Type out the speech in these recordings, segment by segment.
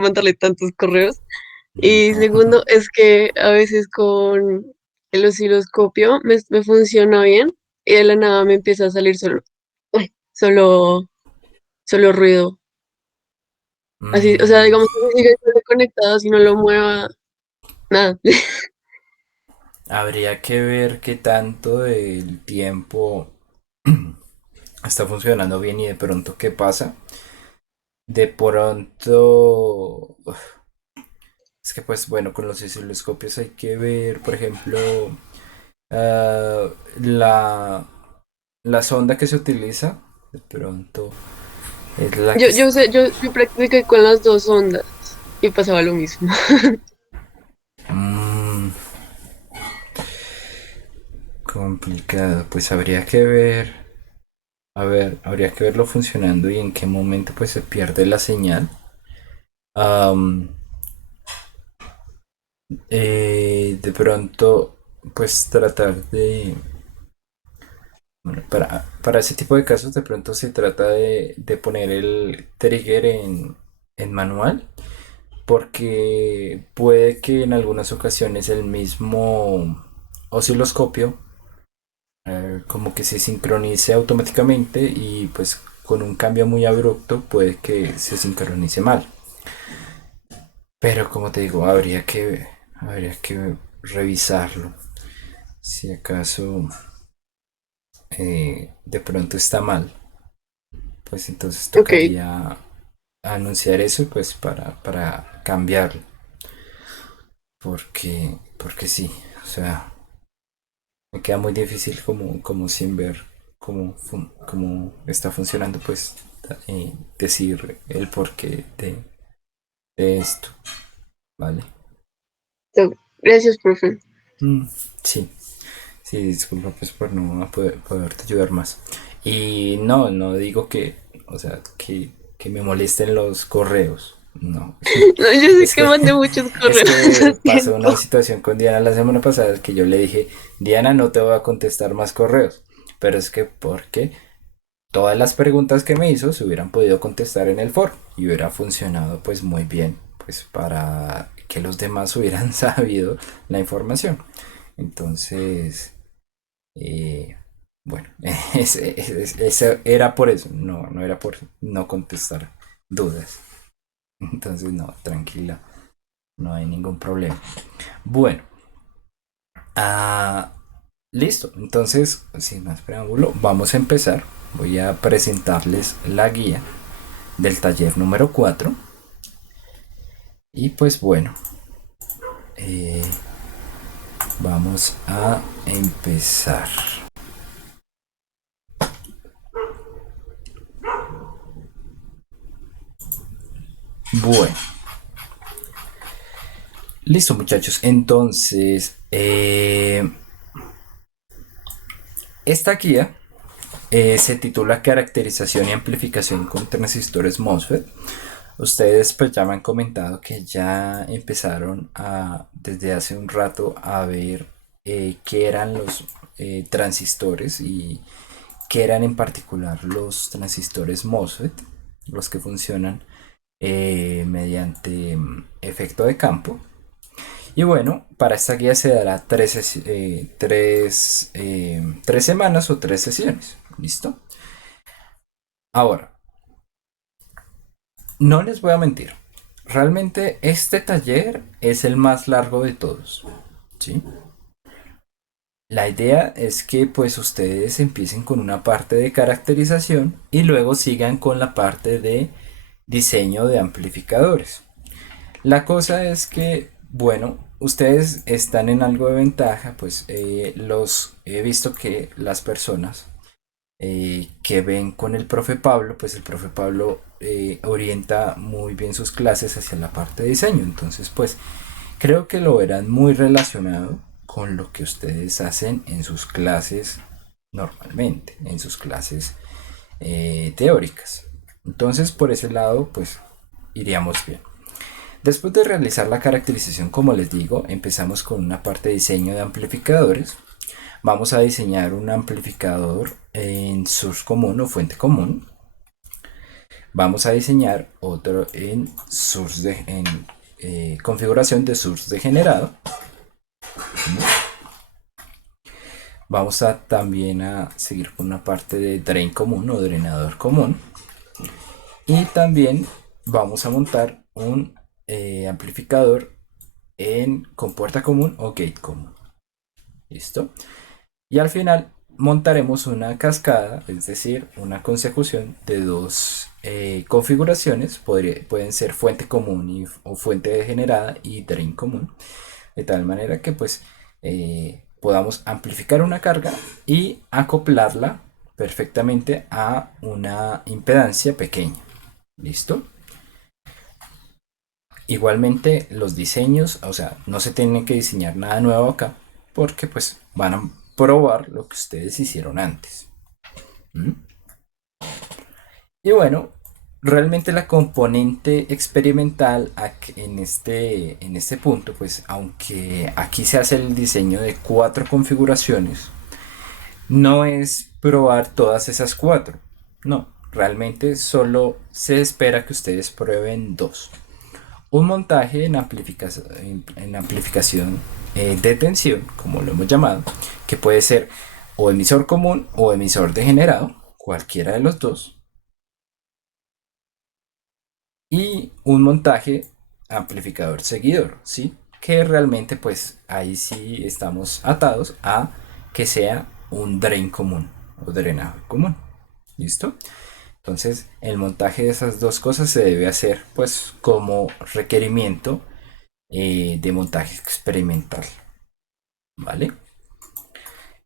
mandarle tantos correos. Y No. segundo, es que a veces con el osciloscopio me funciona bien y de la nada me empieza a salir uy, solo ruido. Así, o sea, Mm, digamos que sigue conectado si no lo mueva, nada. habría que ver qué tanto del tiempo está funcionando bien y de pronto qué pasa. De pronto... Es que pues bueno, con los osciloscopios hay que ver, por ejemplo, ah, la, la sonda que se utiliza. De pronto es la que... Yo practiqué con las dos ondas y pasaba lo mismo. Mm, complicado, pues habría que ver. A ver, habría que verlo funcionando y en qué momento pues se pierde la señal. Am, de pronto pues tratar de... Bueno, para ese tipo de casos de pronto se trata de poner el trigger en manual porque puede que en algunas ocasiones el mismo osciloscopio como que se sincronice automáticamente y pues con un cambio muy abrupto puede que se sincronice mal. Pero como te digo, habría que revisarlo. Si acaso de pronto está mal, pues entonces Ok, tocaría anunciar eso pues para cambiarlo. Porque sí, o sea, me queda muy difícil como sin ver cómo está funcionando, pues decir el porqué de esto, ¿vale? gracias, profe. Mm, sí, sí, disculpa pues por no poderte ayudar más. Y no digo que, o sea, que me molesten los correos, no. No, yo sé Es que que, mandé muchos es correos, lo que pasó siento. una situación con Diana la semana pasada que yo le dije, Diana, no te voy a contestar más correos. Pero es que, porque todas las preguntas que me hizo se hubieran podido contestar en el foro y hubiera funcionado pues muy bien, pues para que los demás hubieran sabido la información. Entonces, eh, bueno, ese era por eso, no era por no contestar dudas. Entonces, no, tranquila, no hay ningún problema. Bueno, ah, listo. Entonces, sin más preámbulo, vamos a empezar. Voy a presentarles la guía del taller número 4. Y pues bueno, eh, vamos a empezar. Bueno, listo muchachos. Entonces, esta guía se titula Caracterización y amplificación con transistores MOSFET. Ustedes pues ya me han comentado que ya empezaron desde hace un rato a ver qué eran los transistores y qué eran en particular los transistores MOSFET, los que funcionan mediante efecto de campo. Y bueno, para esta guía se dará tres semanas o tres sesiones. ¿Listo? Ahora, no les voy a mentir. Realmente este taller es el más largo de todos. ¿Sí? La idea es que pues ustedes empiecen con una parte de caracterización y luego sigan con la parte de diseño de amplificadores. La cosa es que, bueno, ustedes están en algo de ventaja, pues los he visto que las personas que ven con el profe Pablo, pues el profe Pablo orienta muy bien sus clases hacia la parte de diseño. Entonces, pues creo que lo verán muy relacionado con lo que ustedes hacen en sus clases normalmente, en sus clases teóricas. Entonces, por ese lado, pues iríamos bien. Después de realizar la caracterización, como les digo, empezamos con una parte de diseño de amplificadores. Vamos a diseñar un amplificador en source común o fuente común. Vamos a diseñar otro en source configuración de source degenerado. Vamos a también a seguir con una parte de drain común o drenador común. Y también vamos a montar un amplificador con puerta común o gate común. ¿Listo? Y al final montaremos una cascada, es decir, una consecución de dos configuraciones. Pueden ser fuente común o fuente degenerada y drain común. De tal manera que pues podamos amplificar una carga y acoplarla perfectamente a una impedancia pequeña. ¿Listo? Igualmente los diseños, o sea, no se tiene que diseñar nada nuevo acá porque pues van a probar lo que ustedes hicieron antes. ¿Mm? Y bueno, realmente la componente experimental en este punto, pues aunque aquí se hace el diseño de cuatro configuraciones, no es probar todas esas cuatro. No, realmente solo se espera que ustedes prueben dos. Un montaje en amplificación de tensión, como lo hemos llamado, que puede ser o emisor común o emisor degenerado, cualquiera de los dos, y un montaje amplificador seguidor, ¿sí? Que realmente pues ahí sí estamos atados a que sea un drain común o drenaje común. ¿Listo? Entonces el montaje de esas dos cosas se debe hacer pues como requerimiento de montaje experimental, ¿vale?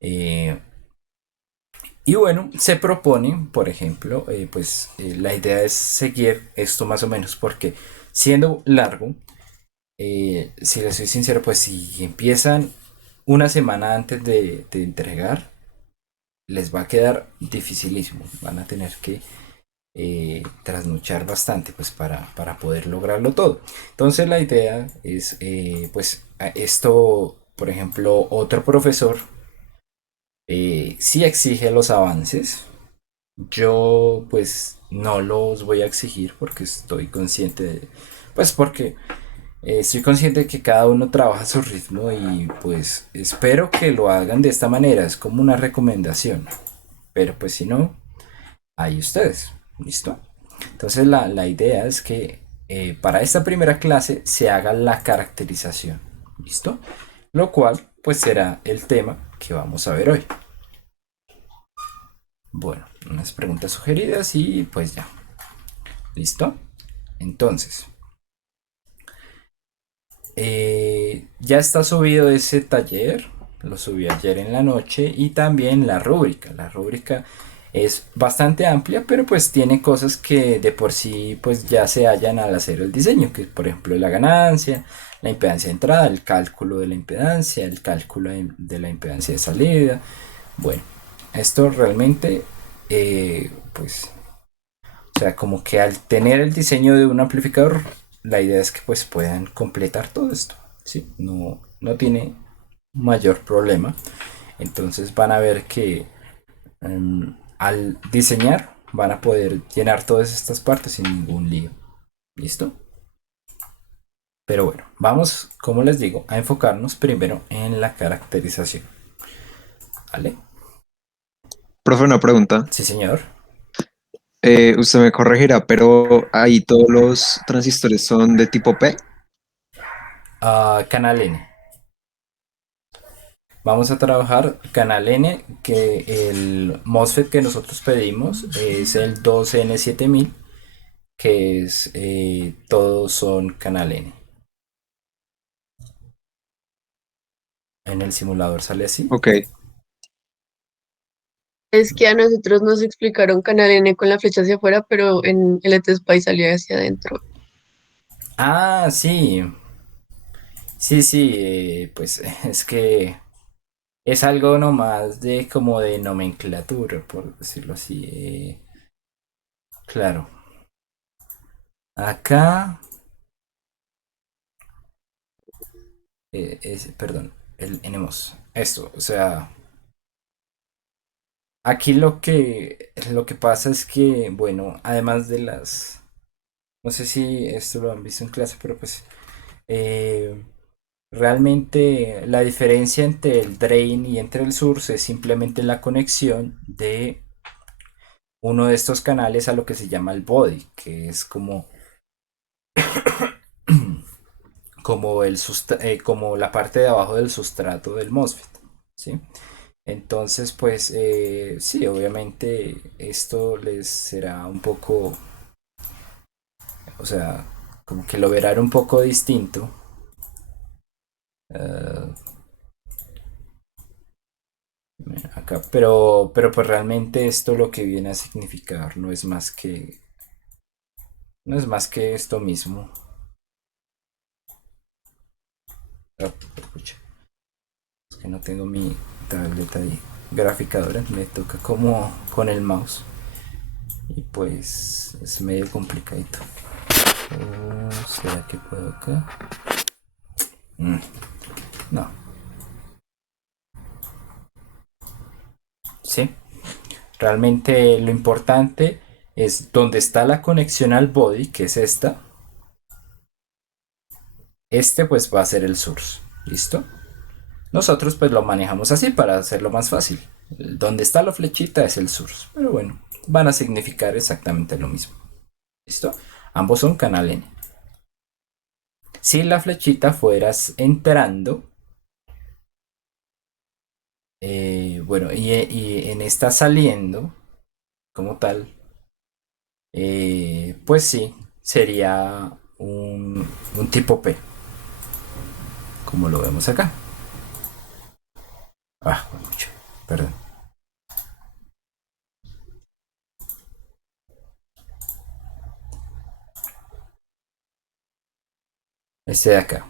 Eh, y bueno, se propone, por ejemplo, la idea es seguir esto más o menos porque siendo largo, si les soy sincero, pues si empiezan una semana antes de entregar, les va a quedar dificilísimo. Van a tener que trasnochar bastante pues para poder lograrlo todo. Entonces la idea es, esto, por ejemplo, otro profesor sí exige los avances. Yo pues no los voy a exigir porque estoy consciente de, pues porque estoy consciente de que cada uno trabaja a su ritmo y pues espero que lo hagan de esta manera. Es como una recomendación. Pero pues si no, ahí ustedes. ¿Listo? Entonces la idea es que para esta primera clase se haga la caracterización. ¿Listo? Lo cual pues será el tema que vamos a ver hoy. Bueno, unas preguntas sugeridas y pues ya. ¿Listo? Entonces, ya está subido ese taller, lo subí ayer en la noche y también la rúbrica. La rúbrica es bastante amplia, pero pues tiene cosas que de por sí pues ya se hallan al hacer el diseño, que por ejemplo la ganancia, la impedancia de entrada, el cálculo de la impedancia, el cálculo de la impedancia de salida. Bueno, esto realmente pues o sea, como que al tener el diseño de un amplificador, la idea es que pues puedan completar todo esto, ¿sí? No tiene mayor problema. Entonces van a ver que al diseñar van a poder llenar todas estas partes sin ningún lío. ¿Listo? Pero bueno, vamos, como les digo, a enfocarnos primero en la caracterización. ¿Vale? Profe, una pregunta. Sí, señor. Usted me corregirá, pero ahí todos los transistores son de tipo P. Canal N. Vamos a trabajar canal N, que el MOSFET que nosotros pedimos es el 2N7000, que es todos son canal N. En el simulador sale así. Ok. Es que a nosotros nos explicaron Canal N con la flecha hacia afuera, pero en el Spy salía hacia adentro. Ah, sí. Sí, sí, pues es que es algo nomás de como de nomenclatura, por decirlo así. Claro. Acá, perdón, tenemos esto, o sea, Aquí lo que pasa es que, bueno, además de las... No sé si esto lo han visto en clase, pero pues eh, realmente la diferencia entre el drain y entre el source es simplemente la conexión de uno de estos canales a lo que se llama el body, que es como la parte de abajo del sustrato del MOSFET, ¿sí? Entonces, pues sí, obviamente esto les será un poco, o sea, como que lo verán un poco distinto. eh, Acá, pero pues realmente esto lo que viene a significar no es más que esto mismo. Ah, pucha, es que no tengo mi tableta ahí graficadora, me toca como con el mouse y pues es medio complicadito. ¿Será que puedo acá? Mm, no, sí. Realmente lo importante es donde está la conexión al body, que es esta. Este pues va a ser el source. ¿Listo? Nosotros pues lo manejamos así para hacerlo más fácil. Donde está la flechita es el source. Pero bueno, van a significar exactamente lo mismo. ¿Listo? Ambos son canal N. Si la flechita fueras entrando, bueno, y en esta saliendo como tal, pues sí, sería un tipo P, como lo vemos acá. Ah, mucho, perdón. Este de acá.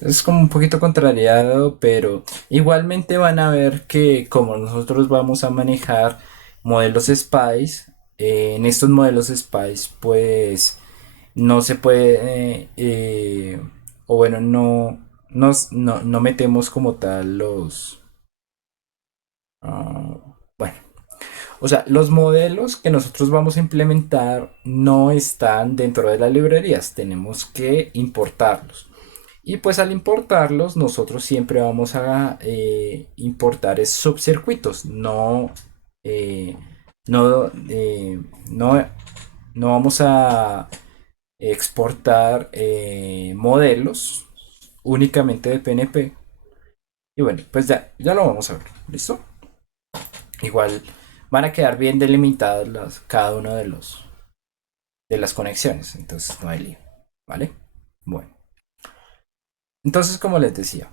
Es como un poquito contrariado, pero igualmente van a ver que como nosotros vamos a manejar modelos SPICE, en estos modelos SPICE pues no se puede, o bueno, no metemos como tal bueno, o sea, los modelos que nosotros vamos a implementar no están dentro de las librerías, tenemos que importarlos. Y pues al importarlos, nosotros siempre vamos a importar subcircuitos, eh, no, no, no vamos a exportar modelos únicamente de PNP. Y bueno, pues ya lo vamos a ver, ¿listo? Igual van a quedar bien delimitadas cada uno de las conexiones, entonces no hay lío, ¿vale? Bueno, entonces como les decía,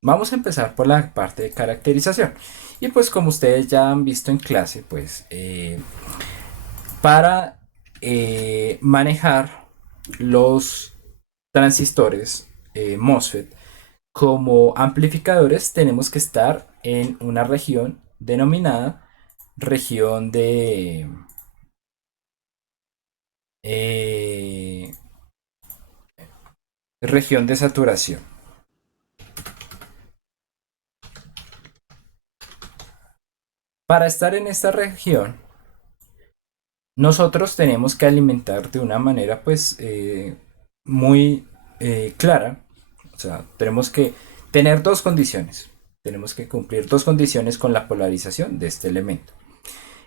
vamos a empezar por la parte de caracterización. Y pues como ustedes ya han visto en clase, pues para manejar los transistores MOSFET como amplificadores tenemos que estar en una región denominada región eh, región de saturación. Para estar en esta región, nosotros tenemos que alimentar de una manera pues muy clara. O sea, tenemos que tener dos condiciones. Tenemos que cumplir dos condiciones con la polarización de este elemento.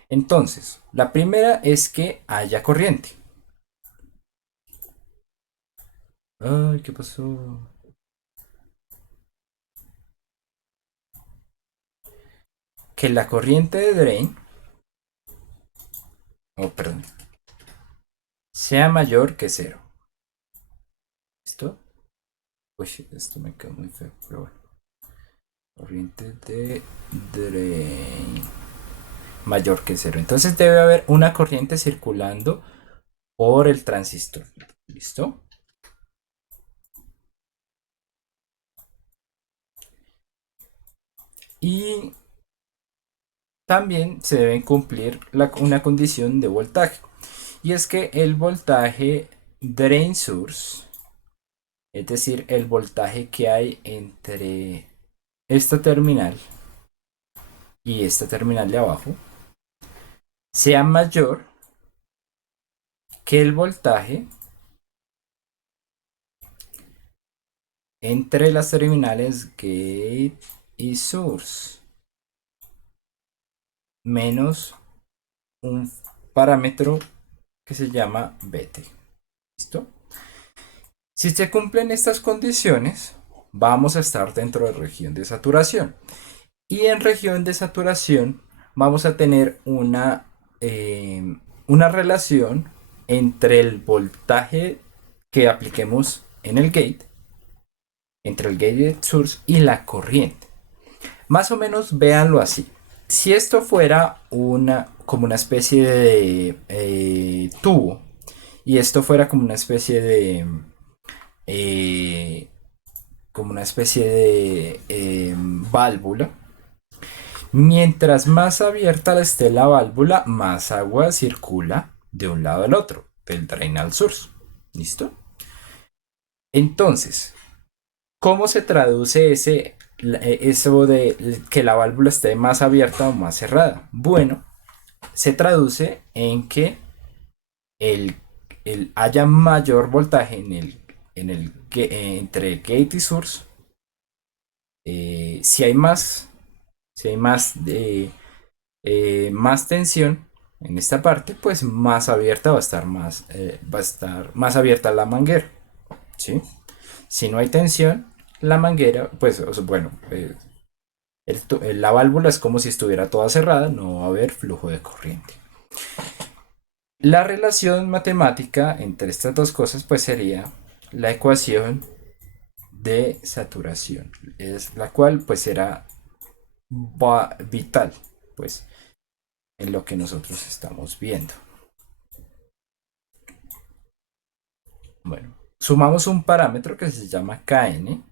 Entonces, la primera es que haya corriente. Ay, ¿qué pasó? Que la corriente de drain, oh, perdón, sea mayor que cero. ¿Listo? Uy, esto me quedó muy feo, pero bueno. Corriente de drain mayor que cero. Entonces debe haber una corriente circulando por el transistor. ¿Listo? Y también se debe cumplir una condición de voltaje. Y es que el voltaje drain source, es decir, el voltaje que hay entre esta terminal y esta terminal de abajo sea mayor que el voltaje entre las terminales gate y source menos un parámetro que se llama BT. ¿Listo? Si se cumplen estas condiciones, vamos a estar dentro de región de saturación. Y en región de saturación vamos a tener una relación entre el voltaje que apliquemos en el gate, entre el gate source y la corriente. Más o menos véanlo así. Si esto fuera como una especie de tubo y esto fuera como una especie de eh, válvula, mientras más abierta esté la válvula, más agua circula de un lado al otro, del drain al source. ¿Listo? Entonces, ¿cómo se traduce eso de que la válvula esté más abierta o más cerrada? Bueno, se traduce en que el, haya mayor voltaje entre gate y source. Si hay más, si hay más tensión en esta parte, pues más abierta va a estar más abierta la manguera, ¿sí? Si no hay tensión, la manguera, pues, bueno, la válvula es como si estuviera toda cerrada, no va a haber flujo de corriente. La relación matemática entre estas dos cosas, pues, sería la ecuación de saturación, es la cual, pues, será vital, pues, en lo que nosotros estamos viendo. Bueno, sumamos un parámetro que se llama Kn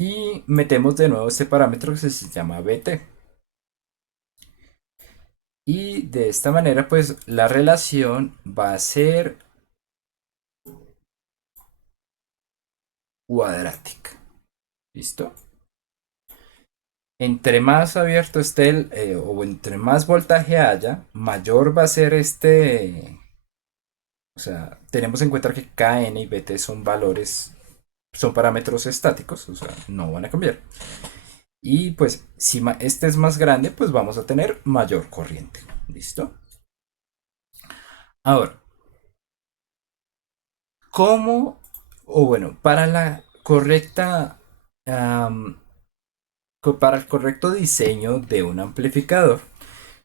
y metemos de nuevo este parámetro que se llama Bt. Y de esta manera, pues la relación va a ser cuadrática. ¿Listo? Entre más abierto esté o entre más voltaje haya, mayor va a ser o sea, tenemos en cuenta que Kn y Bt son son parámetros estáticos, o sea, no van a cambiar. Y pues si este es más grande, pues vamos a tener mayor corriente. ¿Listo? Ahora, ¿cómo? O bueno, para el correcto diseño de un amplificador,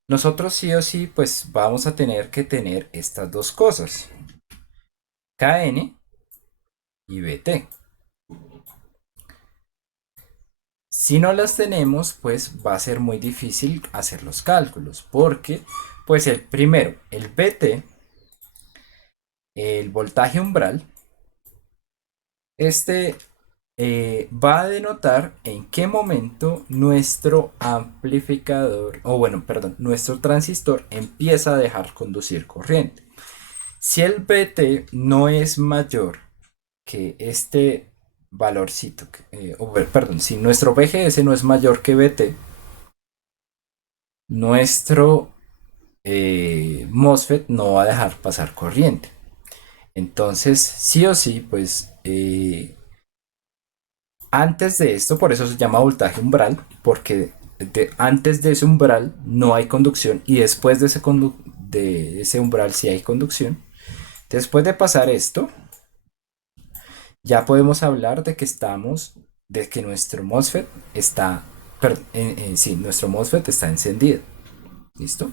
nosotros sí o sí, pues vamos a tener que tener estas dos cosas, Kn y Bt. Si no las tenemos, pues va a ser muy difícil hacer los cálculos, porque, pues el primero, el Bt, el voltaje umbral, este va a denotar en qué momento nuestro amplificador, o bueno, perdón, nuestro transistor empieza a dejar conducir corriente. Si el Bt no es mayor que este valorcito, perdón, si nuestro VGS no es mayor que Bt, nuestro MOSFET no va a dejar pasar corriente. Entonces, sí o sí, pues antes de esto, por eso se llama voltaje umbral, porque antes de ese umbral no hay conducción y después de ese umbral sí hay conducción. Después de pasar esto, ya podemos hablar de que nuestro MOSFET está, sí, nuestro MOSFET está encendido. ¿Listo?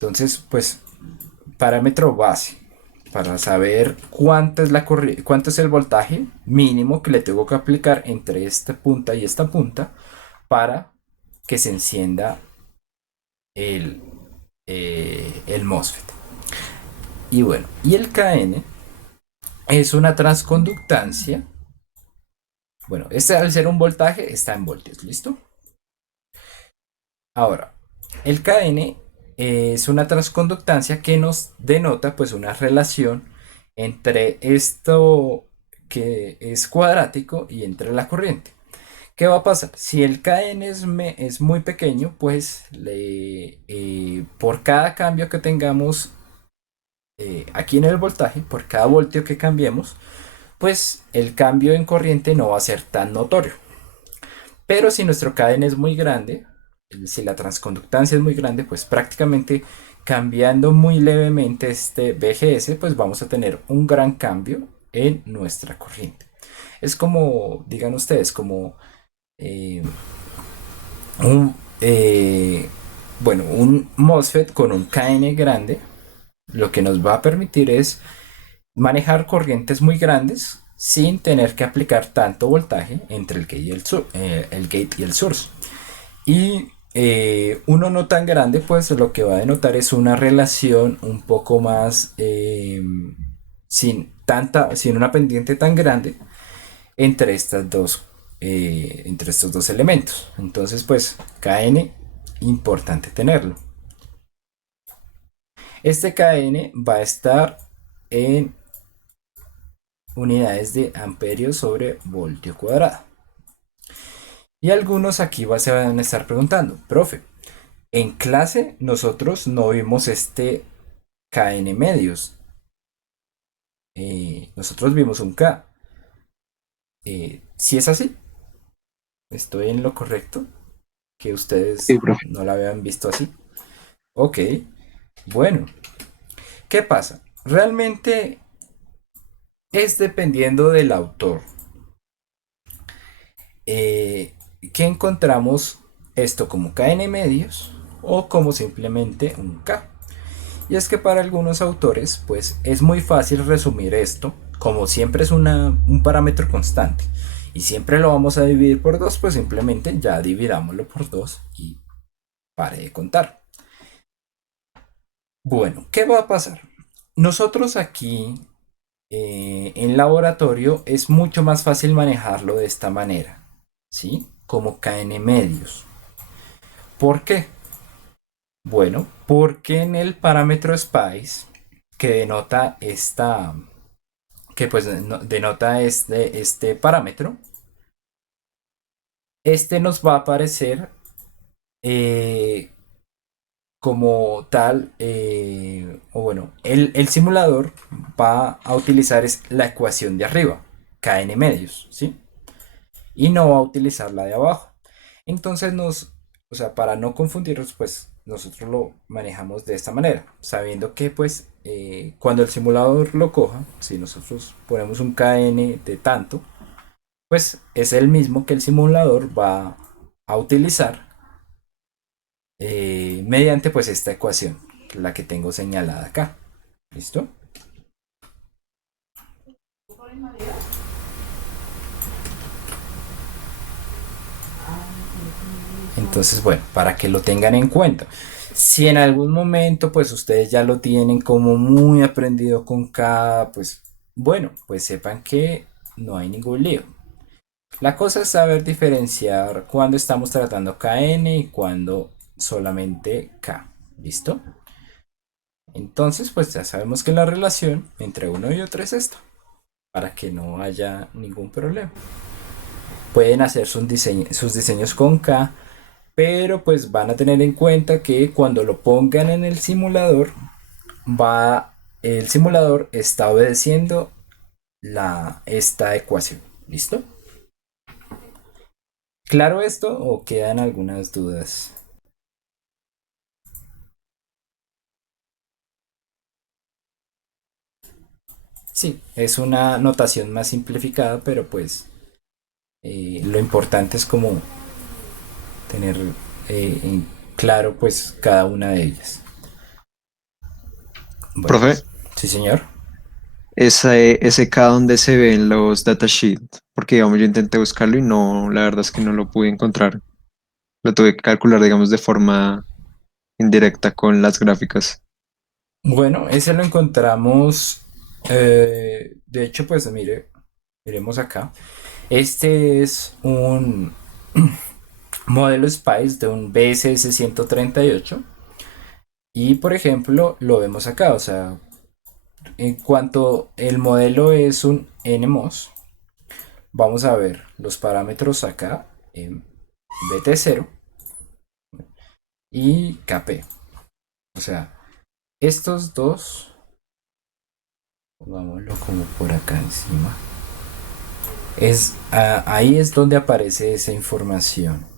Entonces, pues, parámetro base para saber cuánto es el voltaje mínimo que le tengo que aplicar entre esta punta y esta punta para que se encienda el, el MOSFET. Y bueno, y el Kn es una transconductancia. Bueno, este al ser un voltaje está en voltios, ¿listo? Ahora, el Kn es una transconductancia que nos denota pues una relación entre esto que es cuadrático y entre la corriente. ¿Qué va a pasar? Si el KN es muy pequeño, pues por cada cambio que tengamos aquí en el voltaje, por cada voltio que cambiemos, pues el cambio en corriente no va a ser tan notorio. Pero si nuestro KN es muy grande, si la transconductancia es muy grande, pues prácticamente cambiando muy levemente este BGS, pues vamos a tener un gran cambio en nuestra corriente. Es como, digan ustedes, como eh, un, eh, bueno, un MOSFET con un KN grande, lo que nos va a permitir es manejar corrientes muy grandes sin tener que aplicar tanto voltaje entre el gate y el source. Y uno no tan grande, pues lo que va a denotar es una relación un poco más sin una pendiente tan grande entre entre estos dos elementos. Entonces, pues KN, importante tenerlo. Este KN va a estar en unidades de amperio sobre voltio cuadrado. Y algunos aquí se van a estar preguntando, profe, en clase nosotros no vimos este KN medios. Nosotros vimos un K. Si es así, estoy en lo correcto, que Sí, ustedes profe. no la habían visto así. Ok, bueno, ¿qué pasa? Realmente es dependiendo del autor. eh, que encontramos esto como KN medios o como simplemente un K. Y es que para algunos autores, pues es muy fácil resumir esto, como siempre es un parámetro constante y siempre lo vamos a dividir por 2, pues simplemente ya dividámoslo por 2 y pare de contar. Bueno, ¿qué va a pasar? Nosotros aquí en laboratorio es mucho más fácil manejarlo de esta manera, ¿sí? Como KN medios. ¿Por qué? Bueno, porque en el parámetro SPICE, que denota que pues denota este parámetro, este nos va a aparecer eh, como tal, o bueno, el simulador va a utilizar la ecuación de arriba, KN medios, ¿sí? Y no va a utilizar la de abajo. Entonces o sea, para no confundirnos, pues nosotros lo manejamos de esta manera, sabiendo que pues cuando el simulador lo coja, si nosotros ponemos un KN de tanto, pues es el mismo que el simulador va a utilizar mediante pues esta ecuación, la que tengo señalada acá. ¿Listo? Entonces, bueno, para que lo tengan en cuenta. Si en algún momento pues ustedes ya lo tienen como muy aprendido con K, pues bueno, pues sepan que no hay ningún lío. La cosa es saber diferenciar cuando estamos tratando KN y cuando solamente K. ¿Listo? Entonces, pues ya sabemos que la relación entre uno y otro es esta, para que no haya ningún problema. Pueden hacer sus diseños con K, pero pues van a tener en cuenta que cuando lo pongan en el simulador, el simulador está obedeciendo esta ecuación. ¿Listo? ¿Claro esto o quedan algunas dudas? Sí, es una notación más simplificada, pero pues lo importante es como tener en claro pues cada una de ellas. Bueno, Profe, sí señor. ese K donde se ven los datasheets, porque digamos yo intenté buscarlo y no, la verdad es que no lo pude encontrar. Lo tuve que calcular, digamos, de forma indirecta con las gráficas. Bueno, ese lo encontramos, de hecho pues miremos acá. Este es un modelo SPICE de un BSS 138 y por ejemplo lo vemos acá, o sea, en cuanto el modelo es un NMOS, vamos a ver los parámetros acá. BT0 y KP. O sea, estos dos, pongámoslo como por acá encima, ahí es donde aparece esa información.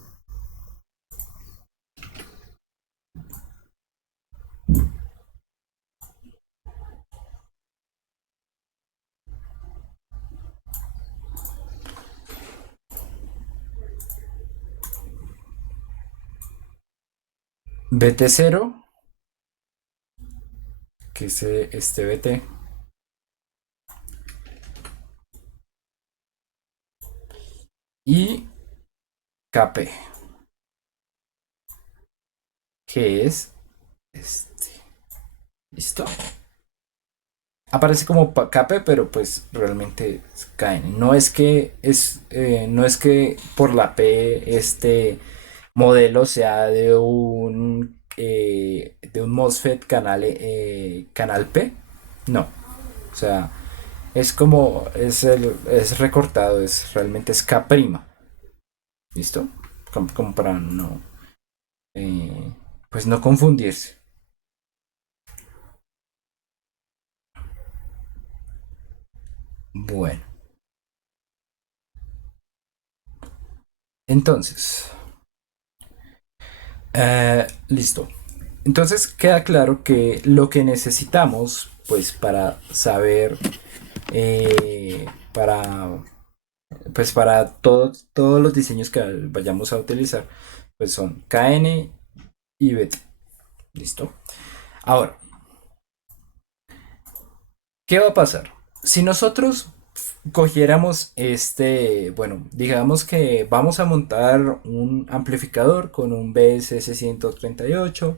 BT0, que es este BT, y KP, que es este. ¿Listo? Aparece como KP, pero pues realmente es KN. No es que por la P este modelo sea de un MOSFET canal P. No. O sea, es recortado, realmente es K'. ¿Listo? Como para no eh, pues no confundirse. Bueno, entonces, listo. Entonces queda claro que lo que necesitamos, pues para saber, eh, para, pues para todos los diseños que vayamos a utilizar, pues son KN y BT. ¿Listo? Ahora, ¿qué va a pasar? Si nosotros cogiéramos bueno, digamos que vamos a montar un amplificador con un BSS 138,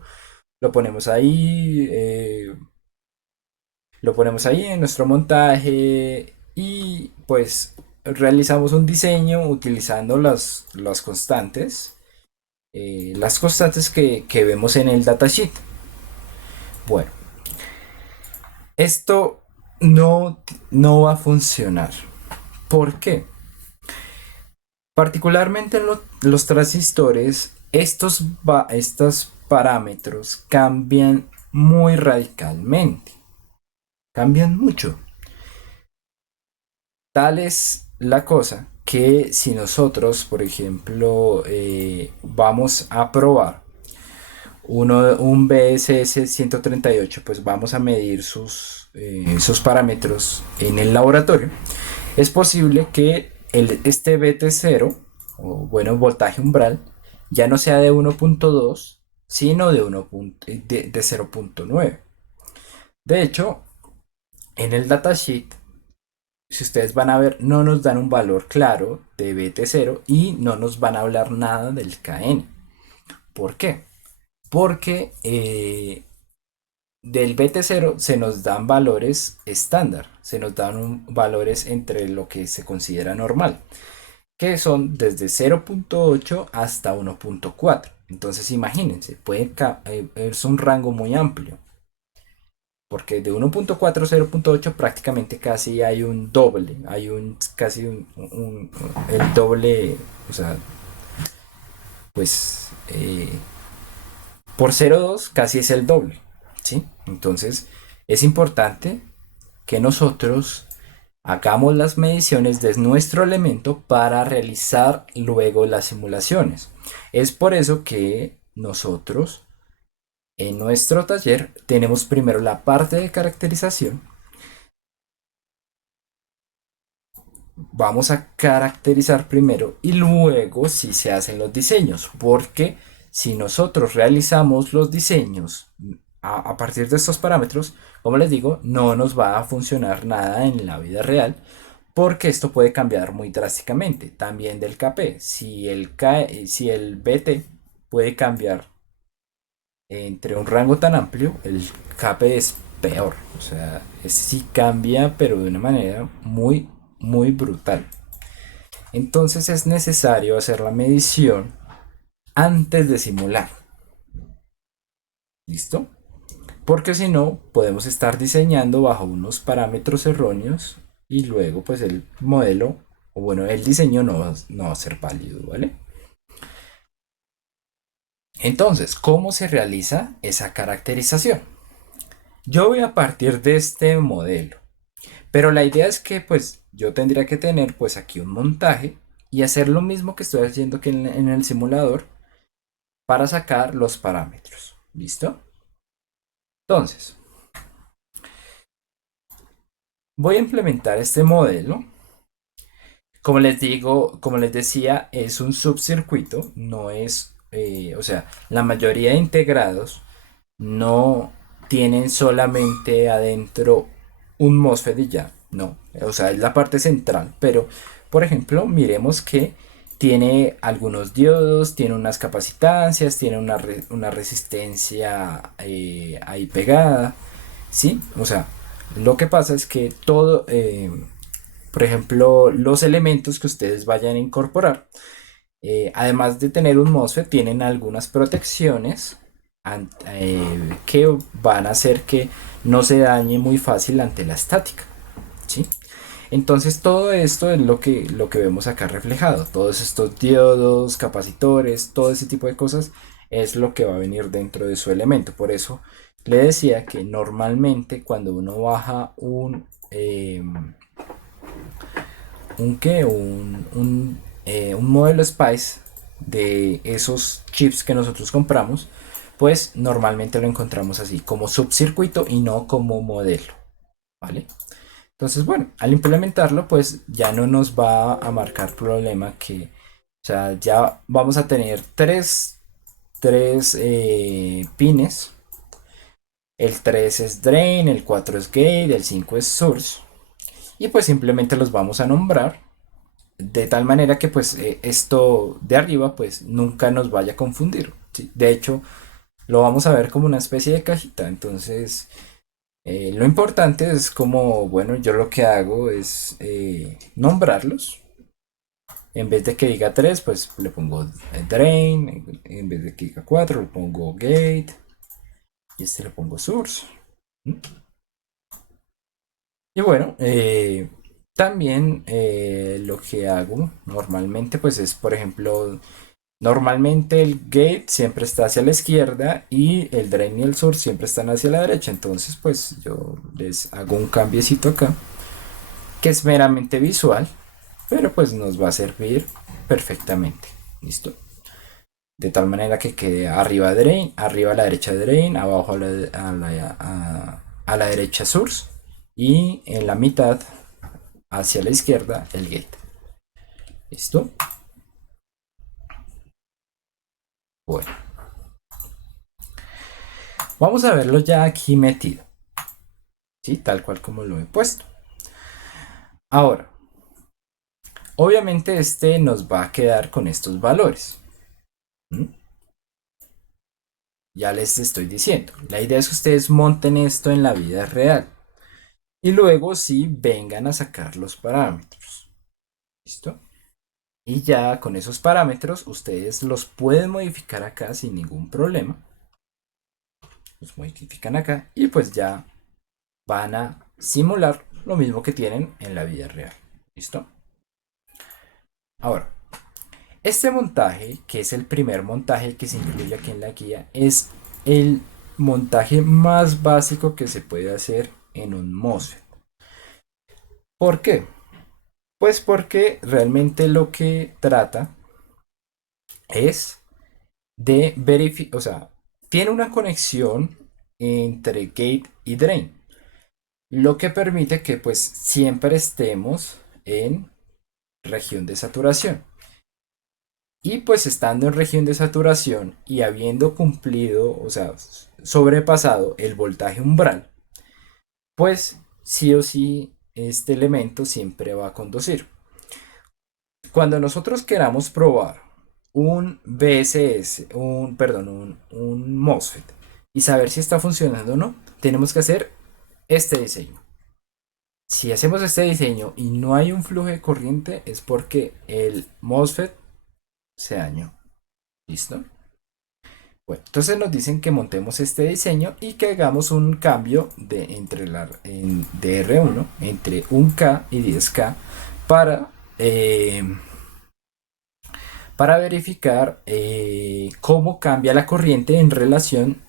lo ponemos ahí, en nuestro montaje y pues realizamos un diseño utilizando las constantes que vemos en el datasheet. Bueno, esto no va a funcionar. ¿Por qué? Particularmente en los transistores, estos parámetros cambian muy radicalmente, cambian mucho. Tal es la cosa que si nosotros, por ejemplo, vamos a probar un BSS 138, pues vamos a medir sus parámetros en el laboratorio, es posible que este BT0, o bueno, voltaje umbral, ya no sea de 1.2, sino de 0.9. De hecho, en el datasheet, si ustedes van a ver, no nos dan un valor claro de BT0 y no nos van a hablar nada del KN. ¿Por qué? Porque del BT0 se nos dan valores estándar, se nos dan valores entre lo que se considera normal, que son desde 0.8 hasta 1.4. Entonces imagínense, es un rango muy amplio, porque de 1.4 a 0.8 prácticamente casi hay un doble, hay el doble, o sea, pues por 0.2 casi es el doble, ¿sí? Entonces es importante que nosotros hagamos las mediciones de nuestro elemento para realizar luego las simulaciones. Es por eso que nosotros en nuestro taller tenemos primero la parte de caracterización. Vamos a caracterizar primero y luego si se hacen los diseños, porque si nosotros realizamos los diseños a partir de estos parámetros, como les digo, no nos va a funcionar nada en la vida real, porque esto puede cambiar muy drásticamente. También del KP, si el BT puede cambiar entre un rango tan amplio, el KP es peor. O sea, sí cambia, pero de una manera muy, muy brutal. Entonces es necesario hacer la medición antes de simular. ¿Listo? Porque si no, podemos estar diseñando bajo unos parámetros erróneos y luego pues el modelo, o bueno, el diseño no va a ser válido, ¿vale? Entonces, ¿cómo se realiza esa caracterización? Yo voy a partir de este modelo, pero la idea es que pues yo tendría que tener pues aquí un montaje y hacer lo mismo que estoy haciendo que en el simulador para sacar los parámetros. ¿Listo? Entonces, voy a implementar este modelo. Como les digo, como les decía, es un subcircuito, no es, o sea, la mayoría de integrados no tienen solamente adentro un MOSFET y ya, no, o sea, es la parte central, pero por ejemplo, miremos que tiene algunos diodos, tiene unas capacitancias, tiene una resistencia ahí pegada, ¿sí? O sea, lo que pasa es que todo, por ejemplo, los elementos que ustedes vayan a incorporar, además de tener un MOSFET, tienen algunas protecciones que van a hacer que no se dañe muy fácil ante la estática, ¿sí? Entonces todo esto es lo que vemos acá reflejado. Todos estos diodos, capacitores, todo ese tipo de cosas es lo que va a venir dentro de su elemento. Por eso le decía que normalmente cuando uno baja un, ¿qué? Un modelo Spice de esos chips que nosotros compramos, pues normalmente lo encontramos así, como subcircuito y no como modelo, ¿vale? Entonces, bueno, al implementarlo, pues ya no nos va a marcar problema que, o sea, ya vamos a tener tres pines. El 3 es drain, el 4 es gate, el 5 es source. Y pues simplemente los vamos a nombrar de tal manera que pues esto de arriba pues nunca nos vaya a confundir, ¿sí? De hecho, lo vamos a ver como una especie de cajita. Entonces, lo importante es como, bueno, yo lo que hago es nombrarlos. En vez de que diga 3 pues le pongo drain. En vez de que diga 4 le pongo gate. Y este le pongo source. ¿Mm? Y bueno, también lo que hago normalmente pues es, por ejemplo, normalmente el gate siempre está hacia la izquierda y el drain y el source siempre están hacia la derecha. Entonces pues yo les hago un cambiecito acá que es meramente visual, pero pues nos va a servir perfectamente. ¿Listo? De tal manera que quede arriba drain, arriba a la derecha drain, abajo a la derecha source y en la mitad hacia la izquierda el gate. ¿Listo? Bueno, vamos a verlo ya aquí metido. ¿Sí? Tal cual como lo he puesto. Ahora, obviamente este nos va a quedar con estos valores. ¿Mm? Ya les estoy diciendo. La idea es que ustedes monten esto en la vida real. Y luego sí vengan a sacar los parámetros. ¿Listo? Y ya con esos parámetros ustedes los pueden modificar acá sin ningún problema. Los modifican acá y pues ya van a simular lo mismo que tienen en la vida real. ¿Listo? Ahora, este montaje, que es el primer montaje que se incluye aquí en la guía, es el montaje más básico que se puede hacer en un MOSFET. ¿Por qué? Pues porque realmente lo que trata es de verificar, o sea, tiene una conexión entre gate y drain, lo que permite que pues siempre estemos en región de saturación. Y pues estando en región de saturación y habiendo cumplido, o sea, sobrepasado el voltaje umbral, pues sí o sí este elemento siempre va a conducir. Cuando nosotros queramos probar un BSS, un MOSFET y saber si está funcionando o no, tenemos que hacer este diseño. Si hacemos este diseño y no hay un flujo de corriente, es porque el MOSFET se dañó. ¿Listo? Bueno, entonces nos dicen que montemos este diseño y que hagamos un cambio de R1 entre 1K y 10K para, para verificar cómo cambia la corriente en relación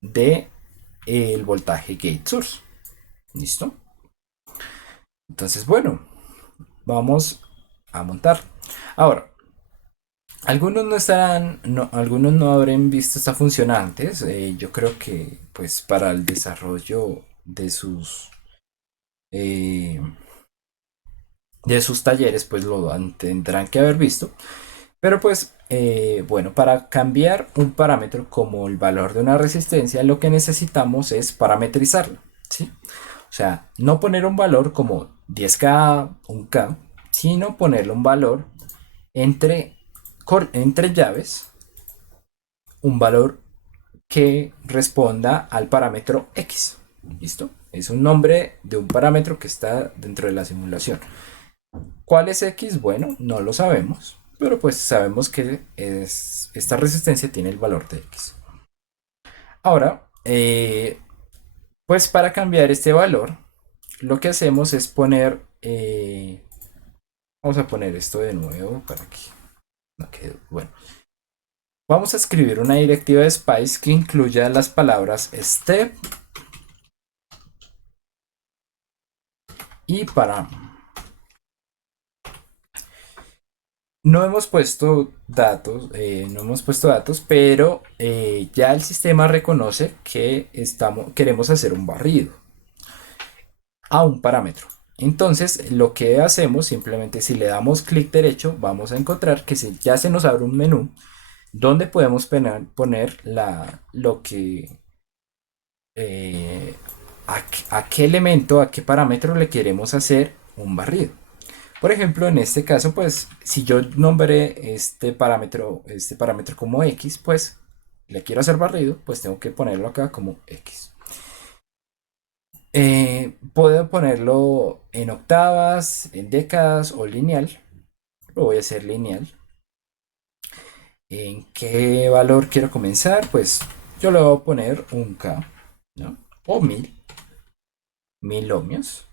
de el voltaje gate source. ¿Listo? Entonces, bueno, vamos a montar. Ahora, algunos no habrán visto esta función antes. Yo creo que, pues, para el desarrollo eh, de sus talleres, pues tendrán que haber visto. Pero pues, bueno, para cambiar un parámetro como el valor de una resistencia, lo que necesitamos es parametrizarlo, ¿sí? O sea, no poner un valor como 10K, 1K, sino ponerle un valor entre, entre llaves, un valor que responda al parámetro X. ¿Listo? Es un nombre de un parámetro que está dentro de la simulación. ¿Cuál es X? Bueno, no lo sabemos, pero pues sabemos que esta resistencia tiene el valor de X. Ahora, pues para cambiar este valor, lo que hacemos es poner, vamos a poner esto de nuevo para que no quede, bueno. Vamos a escribir una directiva de Spice que incluya las palabras step y param. No hemos puesto datos, pero ya el sistema reconoce que queremos hacer un barrido a un parámetro. Entonces, lo que hacemos, simplemente si le damos clic derecho, vamos a encontrar que ya se nos abre un menú donde podemos poner lo que eh, a qué elemento, a qué parámetro le queremos hacer un barrido. Por ejemplo, en este caso, pues, si yo nombré este parámetro como X, pues, le quiero hacer barrido, pues tengo que ponerlo acá como X. Puedo ponerlo en octavas, en décadas o lineal. Lo voy a hacer lineal. ¿En qué valor quiero comenzar? Pues yo le voy a poner un K, ¿no? O 1000 ohmios.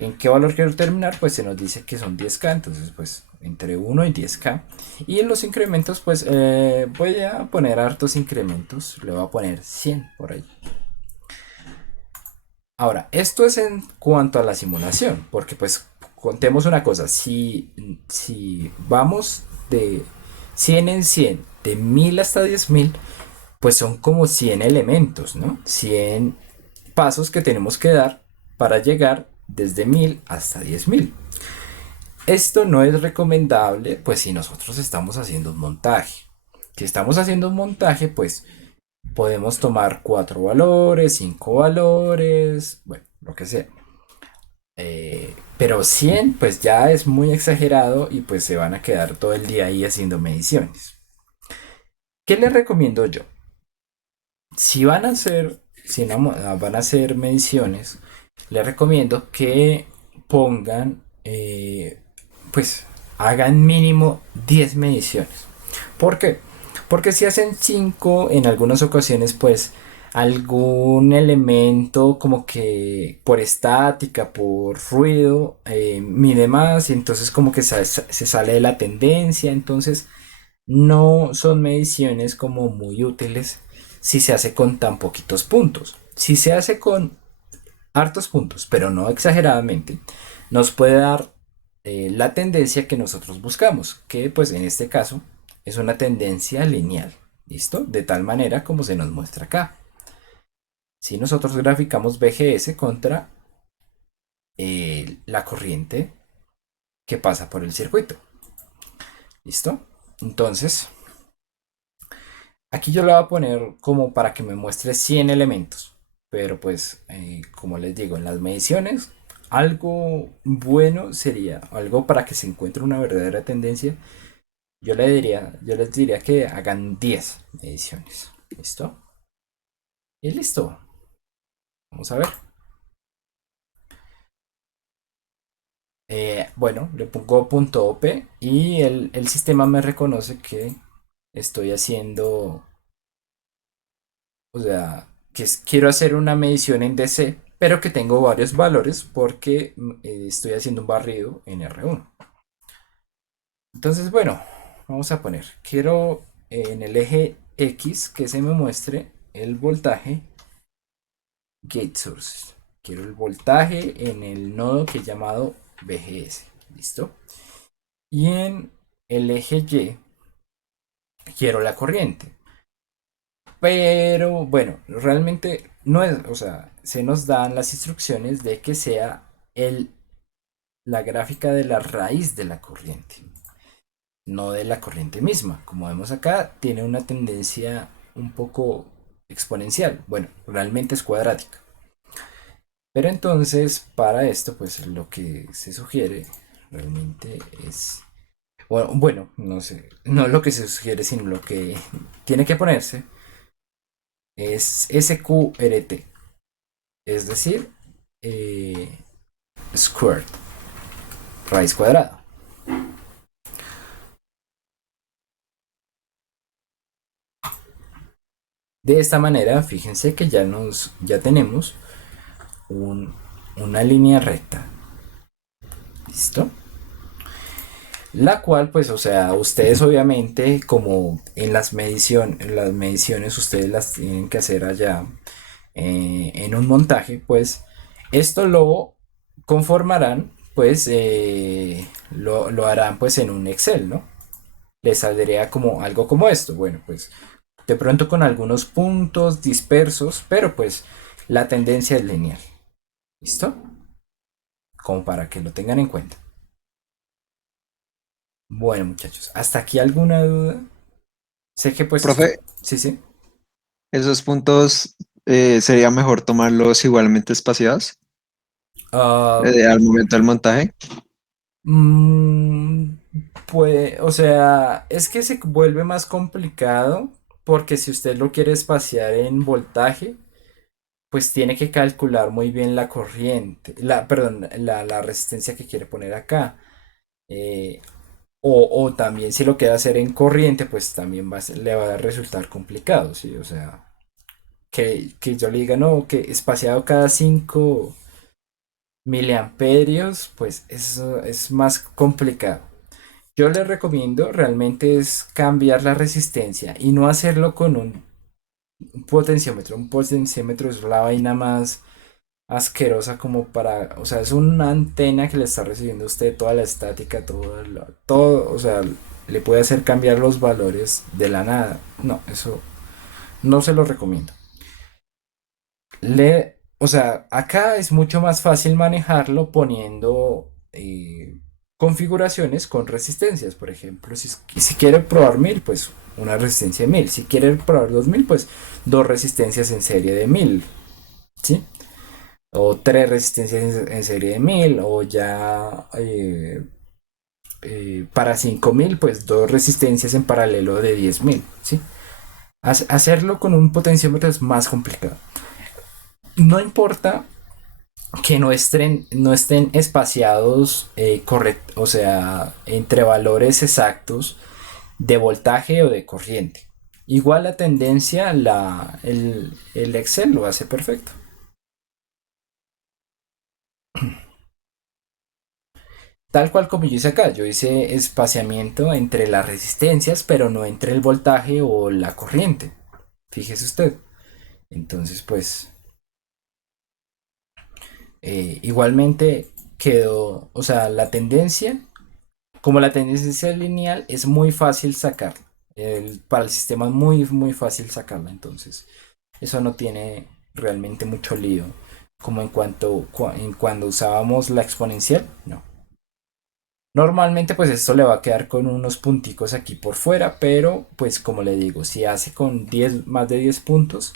¿En qué valor quiero terminar? Pues se nos dice que son 10K, entonces pues entre 1 y 10K. Y en los incrementos pues voy a poner hartos incrementos, le voy a poner 100 por ahí. Ahora, esto es en cuanto a la simulación, porque pues contemos una cosa, si vamos de 100 en 100, de 1000 hasta 10.000, pues son como 100 elementos, ¿no? 100 pasos que tenemos que dar para llegar desde 1000 hasta 10.000. Esto no es recomendable, pues si nosotros estamos haciendo un montaje. Si estamos haciendo un montaje, pues podemos tomar 4 valores, 5 valores, bueno, lo que sea. Pero 100 pues ya es muy exagerado y pues se van a quedar todo el día ahí haciendo mediciones. ¿Qué les recomiendo yo? Si van a hacer mediciones, les recomiendo que pongan, pues hagan mínimo 10 mediciones. ¿Por qué? Porque si hacen 5 en algunas ocasiones, pues algún elemento como que por estática, por ruido, mide más y entonces como que se sale de la tendencia. Entonces no son mediciones como muy útiles si se hace con tan poquitos puntos. Si se hace con hartos puntos, pero no exageradamente, nos puede dar la tendencia que nosotros buscamos, que pues en este caso es una tendencia lineal, ¿listo? De tal manera como se nos muestra acá. Si nosotros graficamos BGS contra la corriente que pasa por el circuito, ¿listo? Entonces, aquí yo le voy a poner como para que me muestre 100 elementos. Pero pues, como les digo, en las mediciones, algo bueno sería, algo para que se encuentre una verdadera tendencia. Yo les diría que hagan 10 mediciones. ¿Listo? Y listo. Vamos a ver. Bueno, le pongo punto .op y el sistema me reconoce que estoy haciendo, o sea, quiero hacer una medición en DC, pero que tengo varios valores porque estoy haciendo un barrido en R1. Entonces, bueno, vamos a poner, quiero en el eje X que se me muestre el voltaje gate source. Quiero el voltaje en el nodo que he llamado VGS. ¿Listo? Y en el eje Y quiero la corriente. Pero bueno, realmente no es, o sea, se nos dan las instrucciones de que sea la gráfica de la raíz de la corriente, no de la corriente misma. Como vemos acá, tiene una tendencia un poco exponencial. Bueno, realmente es cuadrática. Pero entonces, para esto, pues lo que se sugiere realmente es, bueno, no sé, no lo que se sugiere, sino lo que tiene que ponerse es SQRT, es decir, eh, squared, raíz cuadrada. De esta manera, fíjense que ya tenemos un- una línea recta. ¿Listo? La cual, pues, o sea, ustedes obviamente, como en las mediciones ustedes las tienen que hacer allá en un montaje, pues, esto lo conformarán, pues, lo harán, pues, en un Excel, ¿no? Les saldría como algo como esto. Bueno, pues, de pronto con algunos puntos dispersos, pero pues, la tendencia es lineal. ¿Listo? Como para que lo tengan en cuenta. Bueno, muchachos, ¿hasta aquí alguna duda? Sé que pues Profe, sí, sí. esos puntos sería mejor tomarlos igualmente espaciados Ah, al momento del montaje. mm, pues, o sea, es que se vuelve más complicado porque si usted lo quiere espaciar en voltaje, pues tiene que calcular muy bien la corriente, perdón, la resistencia que quiere poner acá. Eh, o también si lo quiere hacer en corriente, pues también le va a resultar complicado, ¿sí? O sea, que yo le diga, no, que espaciado cada 5 miliamperios, pues eso es más complicado. Yo le recomiendo realmente es cambiar la resistencia y no hacerlo con un potenciómetro. Un potenciómetro es la vaina más asquerosa como para, o sea, es una antena que le está recibiendo a usted toda la estática, todo, o sea, le puede hacer cambiar los valores de la nada. No, eso no se lo recomiendo. O sea, acá es mucho más fácil manejarlo poniendo configuraciones con resistencias. Por ejemplo, si quiere probar 1000 pues una resistencia de 1000. Si quiere probar 2000 pues dos resistencias en serie de 1000. ¿Sí? O tres resistencias en serie de 1000. O ya para 5000 pues dos resistencias en paralelo de 10000. ¿Sí? Hacerlo con un potenciómetro es más complicado. No importa que no estén espaciados o sea, entre valores exactos de voltaje o de corriente. Igual la tendencia, el Excel lo hace perfecto. Tal cual como yo hice acá, yo hice espaciamiento entre las resistencias, pero no entre el voltaje o la corriente. Fíjese usted. Entonces, pues, igualmente quedó, o sea, la tendencia. Como la tendencia es lineal, es muy fácil sacarla. Para el sistema es muy, muy fácil sacarla. Entonces, eso no tiene realmente mucho lío. Como en cuando usábamos la exponencial, no. Normalmente, pues esto le va a quedar con unos punticos aquí por fuera, pero pues como le digo, si hace con 10 más de 10 puntos,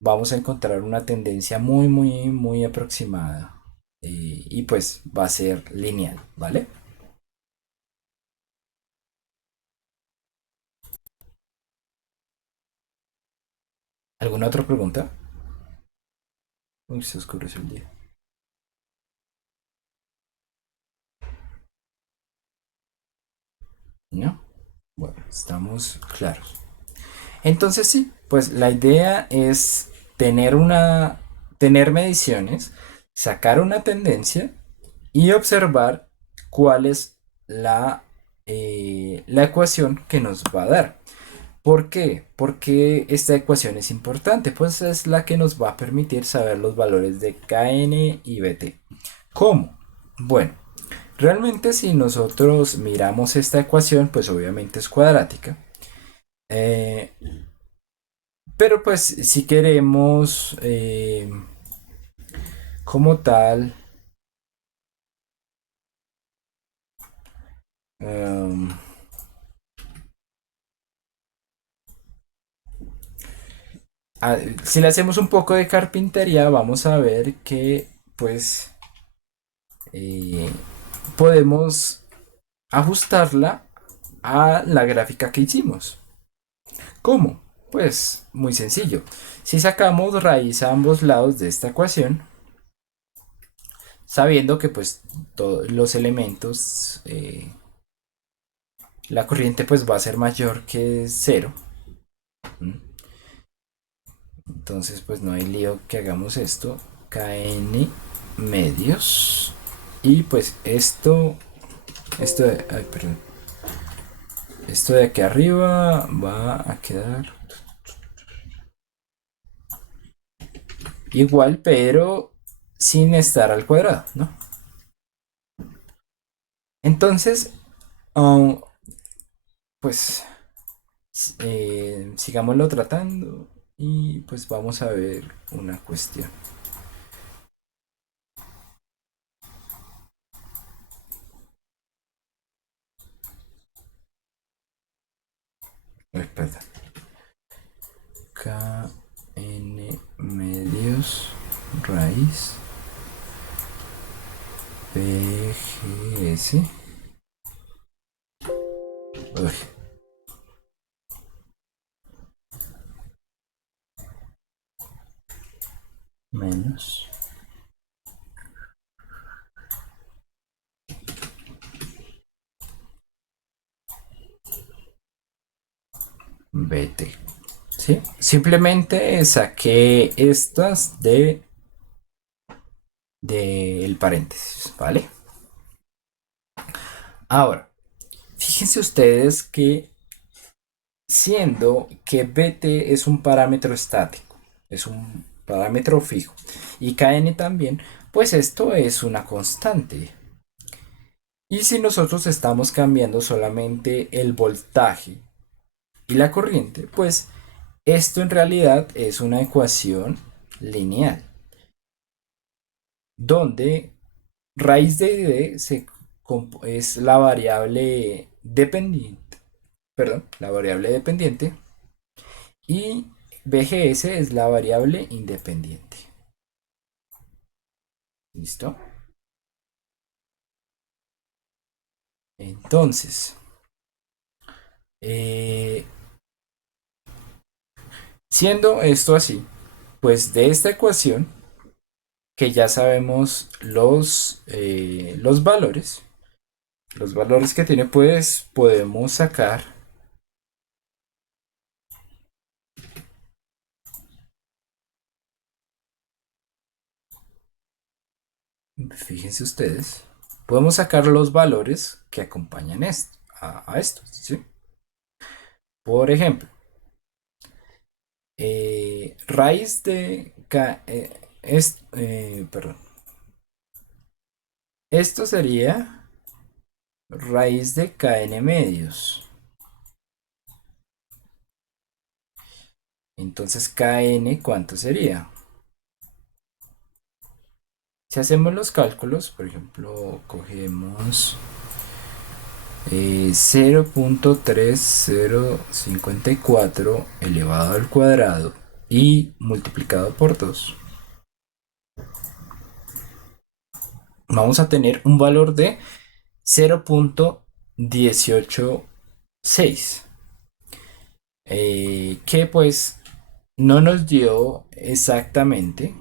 vamos a encontrar una tendencia muy, muy, muy aproximada. Y pues va a ser lineal, ¿vale? ¿Alguna otra pregunta? Uy, se oscureció el día. ¿No? Bueno, estamos claros. Entonces sí, pues la idea es tener mediciones, sacar una tendencia y observar cuál es la la ecuación que nos va a dar. ¿Por qué? Porque esta ecuación es importante, pues es la que nos va a permitir saber los valores de Kn y Bt. ¿Cómo? Bueno, realmente si nosotros miramos esta ecuación, pues obviamente es cuadrática. Eh, pero pues si queremos como tal um, si le hacemos un poco de carpintería, vamos a ver que pues eh, podemos ajustarla a la gráfica que hicimos. ¿Cómo? Pues muy sencillo. Si sacamos raíz a ambos lados de esta ecuación, sabiendo que pues todos los elementos, la corriente pues va a ser mayor que cero. Entonces pues no hay lío que hagamos esto. Kn medios. Y pues ay, perdón. Esto de aquí arriba va a quedar igual, pero sin estar al cuadrado, ¿no? Entonces, um, pues sigámoslo tratando y pues vamos a ver una cuestión. Perdón. Kn medios raíz PGS. Uy, menos BT. ¿Sí? Simplemente saqué estas del paréntesis, ¿vale? Ahora, fíjense ustedes que siendo que BT es un parámetro estático, es un parámetro fijo, y Kn también, pues esto es una constante. Y si nosotros estamos cambiando solamente el voltaje y la corriente, pues esto en realidad es una ecuación lineal, donde raíz de d es la variable dependiente, perdón, la variable dependiente, y BGS es la variable independiente. ¿Listo? Entonces, eh, siendo esto así, pues de esta ecuación, que ya sabemos los valores que tiene, pues podemos sacar, fíjense ustedes, podemos sacar los valores que acompañan a estos, ¿sí? Por ejemplo, raíz de perdón, esto sería raíz de kn medios. Entonces kn, ¿cuánto sería? Si hacemos los cálculos, por ejemplo, cogemos 0.3054 elevado al cuadrado y multiplicado por 2, vamos a tener un valor de 0.186, que pues no nos dio exactamente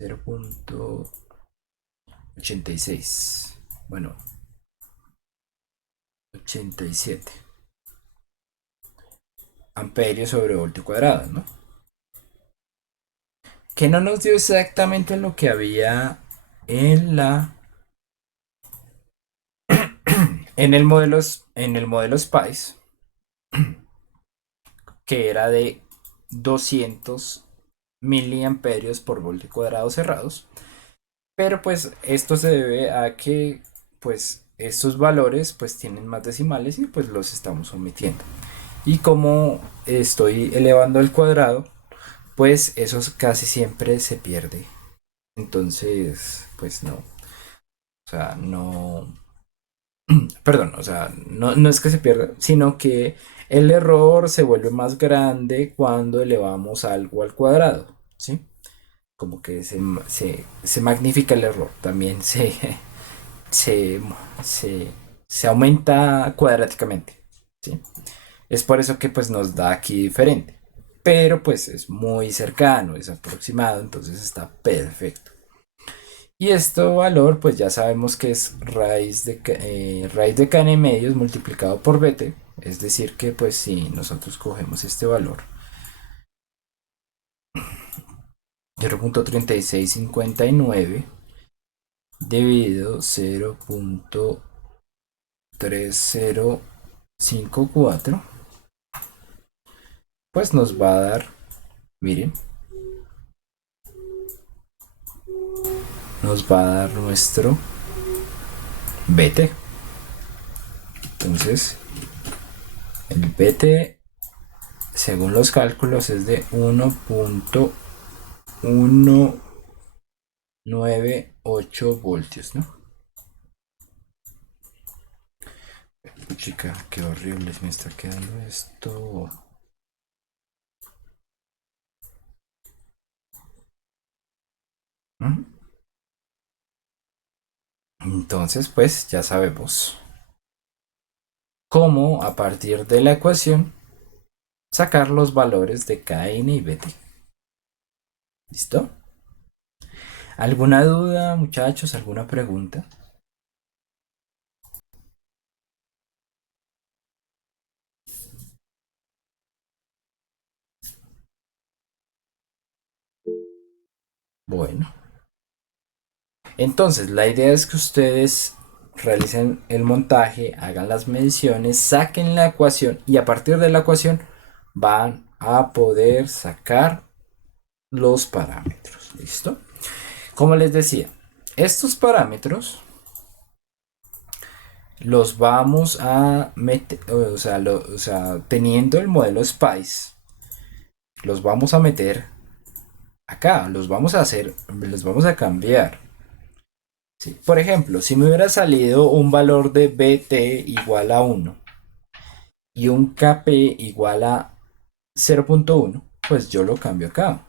0.86, bueno, 87 amperios sobre voltio cuadrado, ¿no? Que no nos dio exactamente lo que había en la En el modelo Spice, que era de 200 miliamperios por voltio cuadrado cerrados, pero pues esto se debe a que pues estos valores pues tienen más decimales y pues los estamos omitiendo. Y como estoy elevando al cuadrado, pues eso casi siempre se pierde. Entonces, pues no. O sea, no. Perdón, o sea, no es que se pierda, sino que el error se vuelve más grande cuando elevamos algo al cuadrado, ¿sí? Como que se magnifica el error, también se, se, se aumenta cuadráticamente, ¿sí? Es por eso que pues nos da aquí diferente. Pero pues es muy cercano, es aproximado, entonces está perfecto. Y este valor pues ya sabemos que es raíz de k en medios multiplicado por bt. Es decir que pues si nosotros cogemos este valor 0.3659 dividido 0.3054, pues nos va a dar, miren, nos va a dar nuestro bt. Entonces el bt según los cálculos es de 1.198 voltios, ¿no? Chica, qué horrible me está quedando esto. ¿Mm? Entonces, pues ya sabemos cómo a partir de la ecuación sacar los valores de Kn y Bt. ¿Listo? ¿Alguna duda, muchachos? ¿Alguna pregunta? Bueno, entonces la idea es que ustedes realicen el montaje, hagan las mediciones, saquen la ecuación y a partir de la ecuación van a poder sacar los parámetros. ¿Listo? Como les decía, estos parámetros los vamos a meter, o sea, teniendo el modelo Spice, los vamos a meter acá, los vamos a hacer, los vamos a cambiar. ¿Sí? Por ejemplo, si me hubiera salido un valor de BT igual a 1 y un KP igual a 0.1, pues yo lo cambio acá.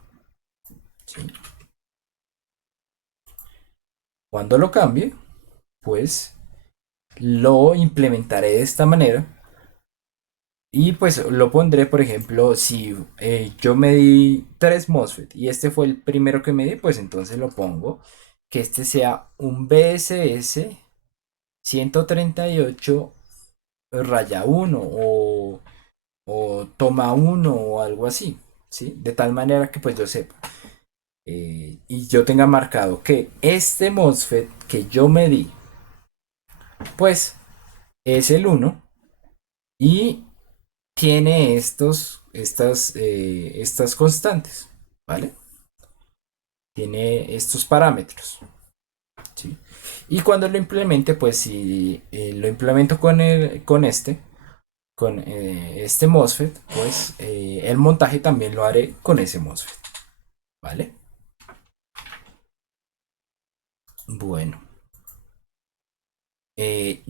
¿Sí? Cuando lo cambie, pues lo implementaré de esta manera. Y pues lo pondré, por ejemplo, si yo medí 3 MOSFET y este fue el primero que medí, pues entonces lo pongo que este sea un BSS 138 raya 1 o toma 1 o algo así, ¿sí? De tal manera que pues yo sepa y yo tenga marcado que este MOSFET que yo medí, pues es el uno y tiene estas constantes, ¿vale? Tiene estos parámetros, ¿sí? Y cuando lo implemente, pues si lo implemento con este MOSFET, pues el montaje también lo haré con ese MOSFET, ¿vale? Bueno, eh,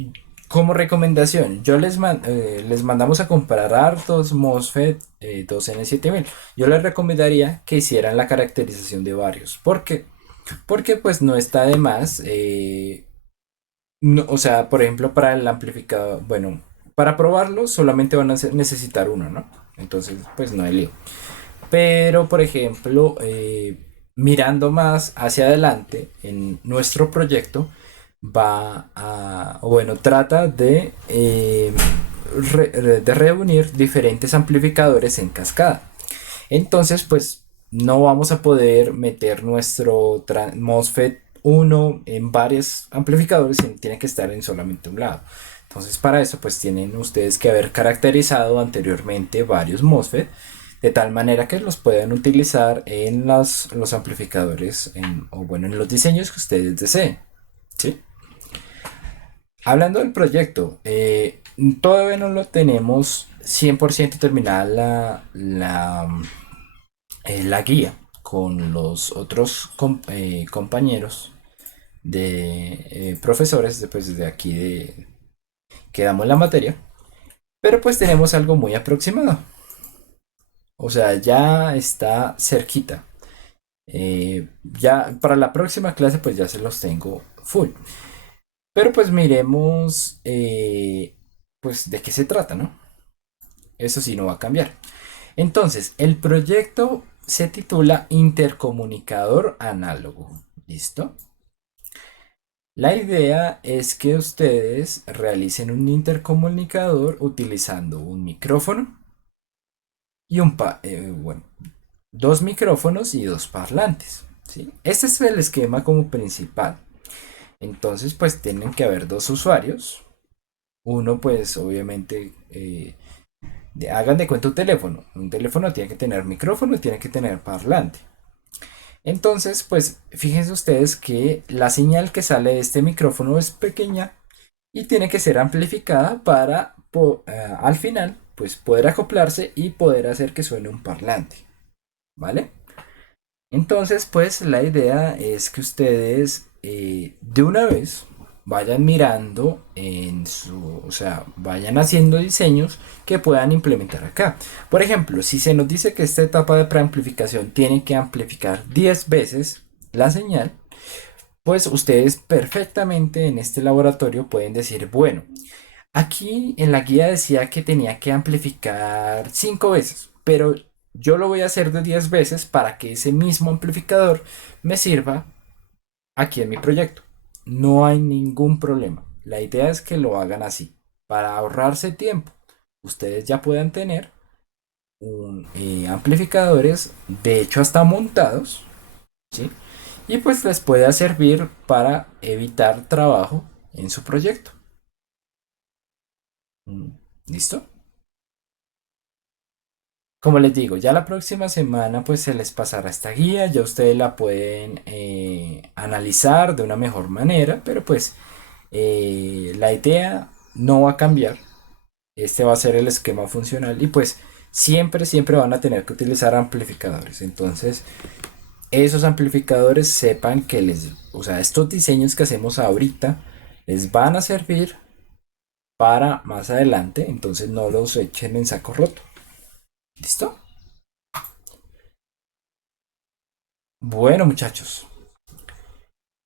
como recomendación, les mandamos a comprar hartos MOSFET 2N7000. Yo les recomendaría que hicieran la caracterización de varios. ¿Por qué? Porque pues no está de más. O sea, por ejemplo, para el amplificador, bueno, para probarlo solamente van a necesitar uno, ¿no? Entonces, pues no hay lío. Pero, por ejemplo, mirando más hacia adelante en nuestro proyecto, bueno, trata de reunir diferentes amplificadores en cascada. Entonces, pues no vamos a poder meter nuestro MOSFET uno en varios amplificadores, tiene que estar en solamente un lado. Entonces para eso pues tienen ustedes que haber caracterizado anteriormente varios MOSFET de tal manera que los puedan utilizar en los amplificadores o bueno en los diseños que ustedes deseen. ¿Sí? Hablando del proyecto, todavía no lo tenemos 100% terminada la guía con los otros compañeros de profesores de aquí que damos la materia, pero pues tenemos algo muy aproximado. O sea, ya está cerquita. Ya para la próxima clase pues ya se los tengo full. Pero pues miremos pues de qué se trata, ¿no? Eso sí no va a cambiar. Entonces, el proyecto se titula Intercomunicador Análogo. ¿Listo? La idea es que ustedes realicen un intercomunicador utilizando un micrófono y bueno, dos micrófonos y dos parlantes. ¿Sí? Este es el esquema como principal. Entonces, pues tienen que haber dos usuarios. Uno, pues obviamente, hagan de cuenta un teléfono. Un teléfono tiene que tener micrófono y tiene que tener parlante. Entonces, pues fíjense ustedes que la señal que sale de este micrófono es pequeña y tiene que ser amplificada para al final pues poder acoplarse y poder hacer que suene un parlante, ¿vale? Entonces pues la idea es que ustedes de una vez vayan mirando o sea, vayan haciendo diseños que puedan implementar acá. Por ejemplo, si se nos dice que esta etapa de preamplificación tiene que amplificar 10 veces la señal, pues ustedes perfectamente en este laboratorio pueden decir, bueno, aquí en la guía decía que tenía que amplificar 5 veces, pero yo lo voy a hacer de 10 veces para que ese mismo amplificador me sirva aquí en mi proyecto. No hay ningún problema. La idea es que lo hagan así, para ahorrarse tiempo. Ustedes ya puedan tener amplificadores, de hecho hasta montados, ¿sí? Y pues les pueda servir para evitar trabajo en su proyecto. Mm, ¿Listo? Como les digo, ya la próxima semana pues se les pasará esta guía, ya ustedes la pueden analizar de una mejor manera, pero pues la idea no va a cambiar. Este va a ser el esquema funcional y pues siempre van a tener que utilizar amplificadores. Entonces, esos amplificadores sepan que o sea, estos diseños que hacemos ahorita les van a servir para más adelante, entonces no los echen en saco roto. ¿Listo? Bueno, muchachos,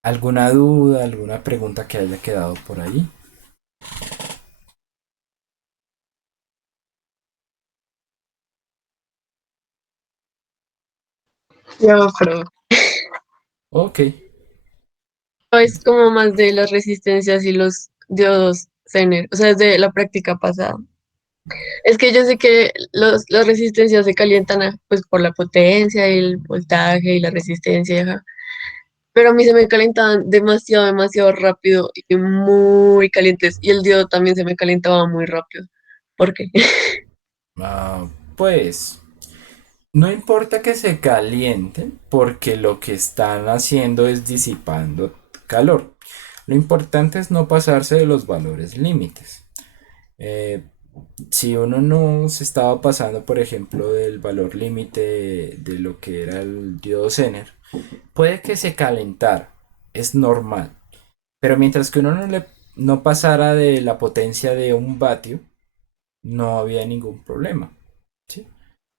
¿alguna duda, alguna pregunta que haya quedado por ahí? No, pero Ok. es como más de las resistencias y los diodos Zener, o sea, es de la práctica pasada. Es que yo sé que las resistencias se calientan pues por la potencia y el voltaje y la resistencia, ajá. Pero a mí se me calentaban demasiado rápido y muy calientes. Y el diodo también se me calentaba muy rápido. ¿Por qué? Ah, pues no importa que se calienten porque lo que están haciendo es disipando calor. Lo importante es no pasarse de los valores límites. Eh, si uno no se estaba pasando, por ejemplo, del valor límite de lo que era el diodo Zener, puede que se calentara, es normal. Pero mientras que uno no pasara de la potencia de 1 vatio, no había ningún problema. ¿Sí?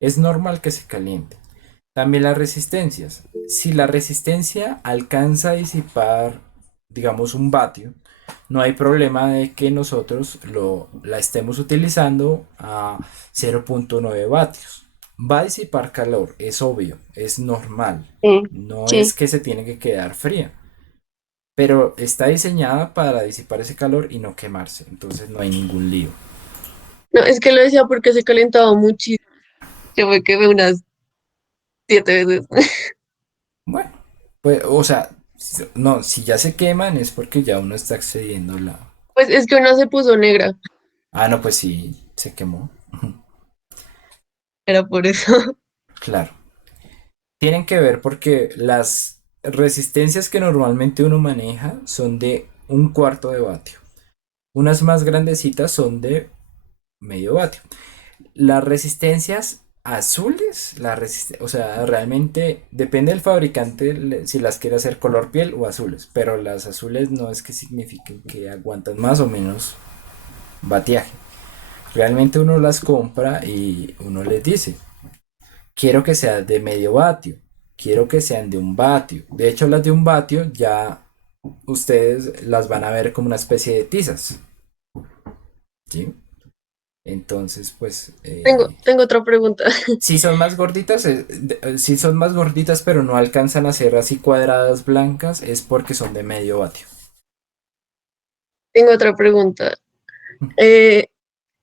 Es normal que se caliente. También las resistencias. Si la resistencia alcanza a disipar, digamos, 1 vatio, no hay problema de que nosotros la estemos utilizando a 0,9 vatios. Va a disipar calor, es obvio, es normal. Sí, No es sí. que se tiene que quedar fría, pero está diseñada para disipar ese calor y no quemarse. Entonces no hay ningún lío. No, es que lo decía porque se calentaba muchísimo. Yo me quemé unas 7 veces. Bueno, pues, o sea, no, si ya se queman es porque ya uno está excediendo Pues es que una se puso negra, Ah, no, pues sí, se quemó. era por eso. Claro. Tienen que ver porque las resistencias que normalmente uno maneja son de 1/4 de vatio. Unas más grandecitas son de medio vatio. Las resistencias azules, o sea, realmente depende del fabricante si las quiere hacer color piel o azules, pero las azules no es que signifiquen que aguantan más o menos vatiaje. Realmente uno las compra y uno les dice, quiero que sea de medio vatio, quiero que sean de 1 vatio. De hecho, las de 1 vatio ya ustedes las van a ver como una especie de tizas, ¿sí? Entonces, pues, Tengo otra pregunta. si son más gorditas, si son más gorditas, pero no alcanzan a ser así cuadradas blancas, es porque son de medio vatio. Tengo otra pregunta. Eh,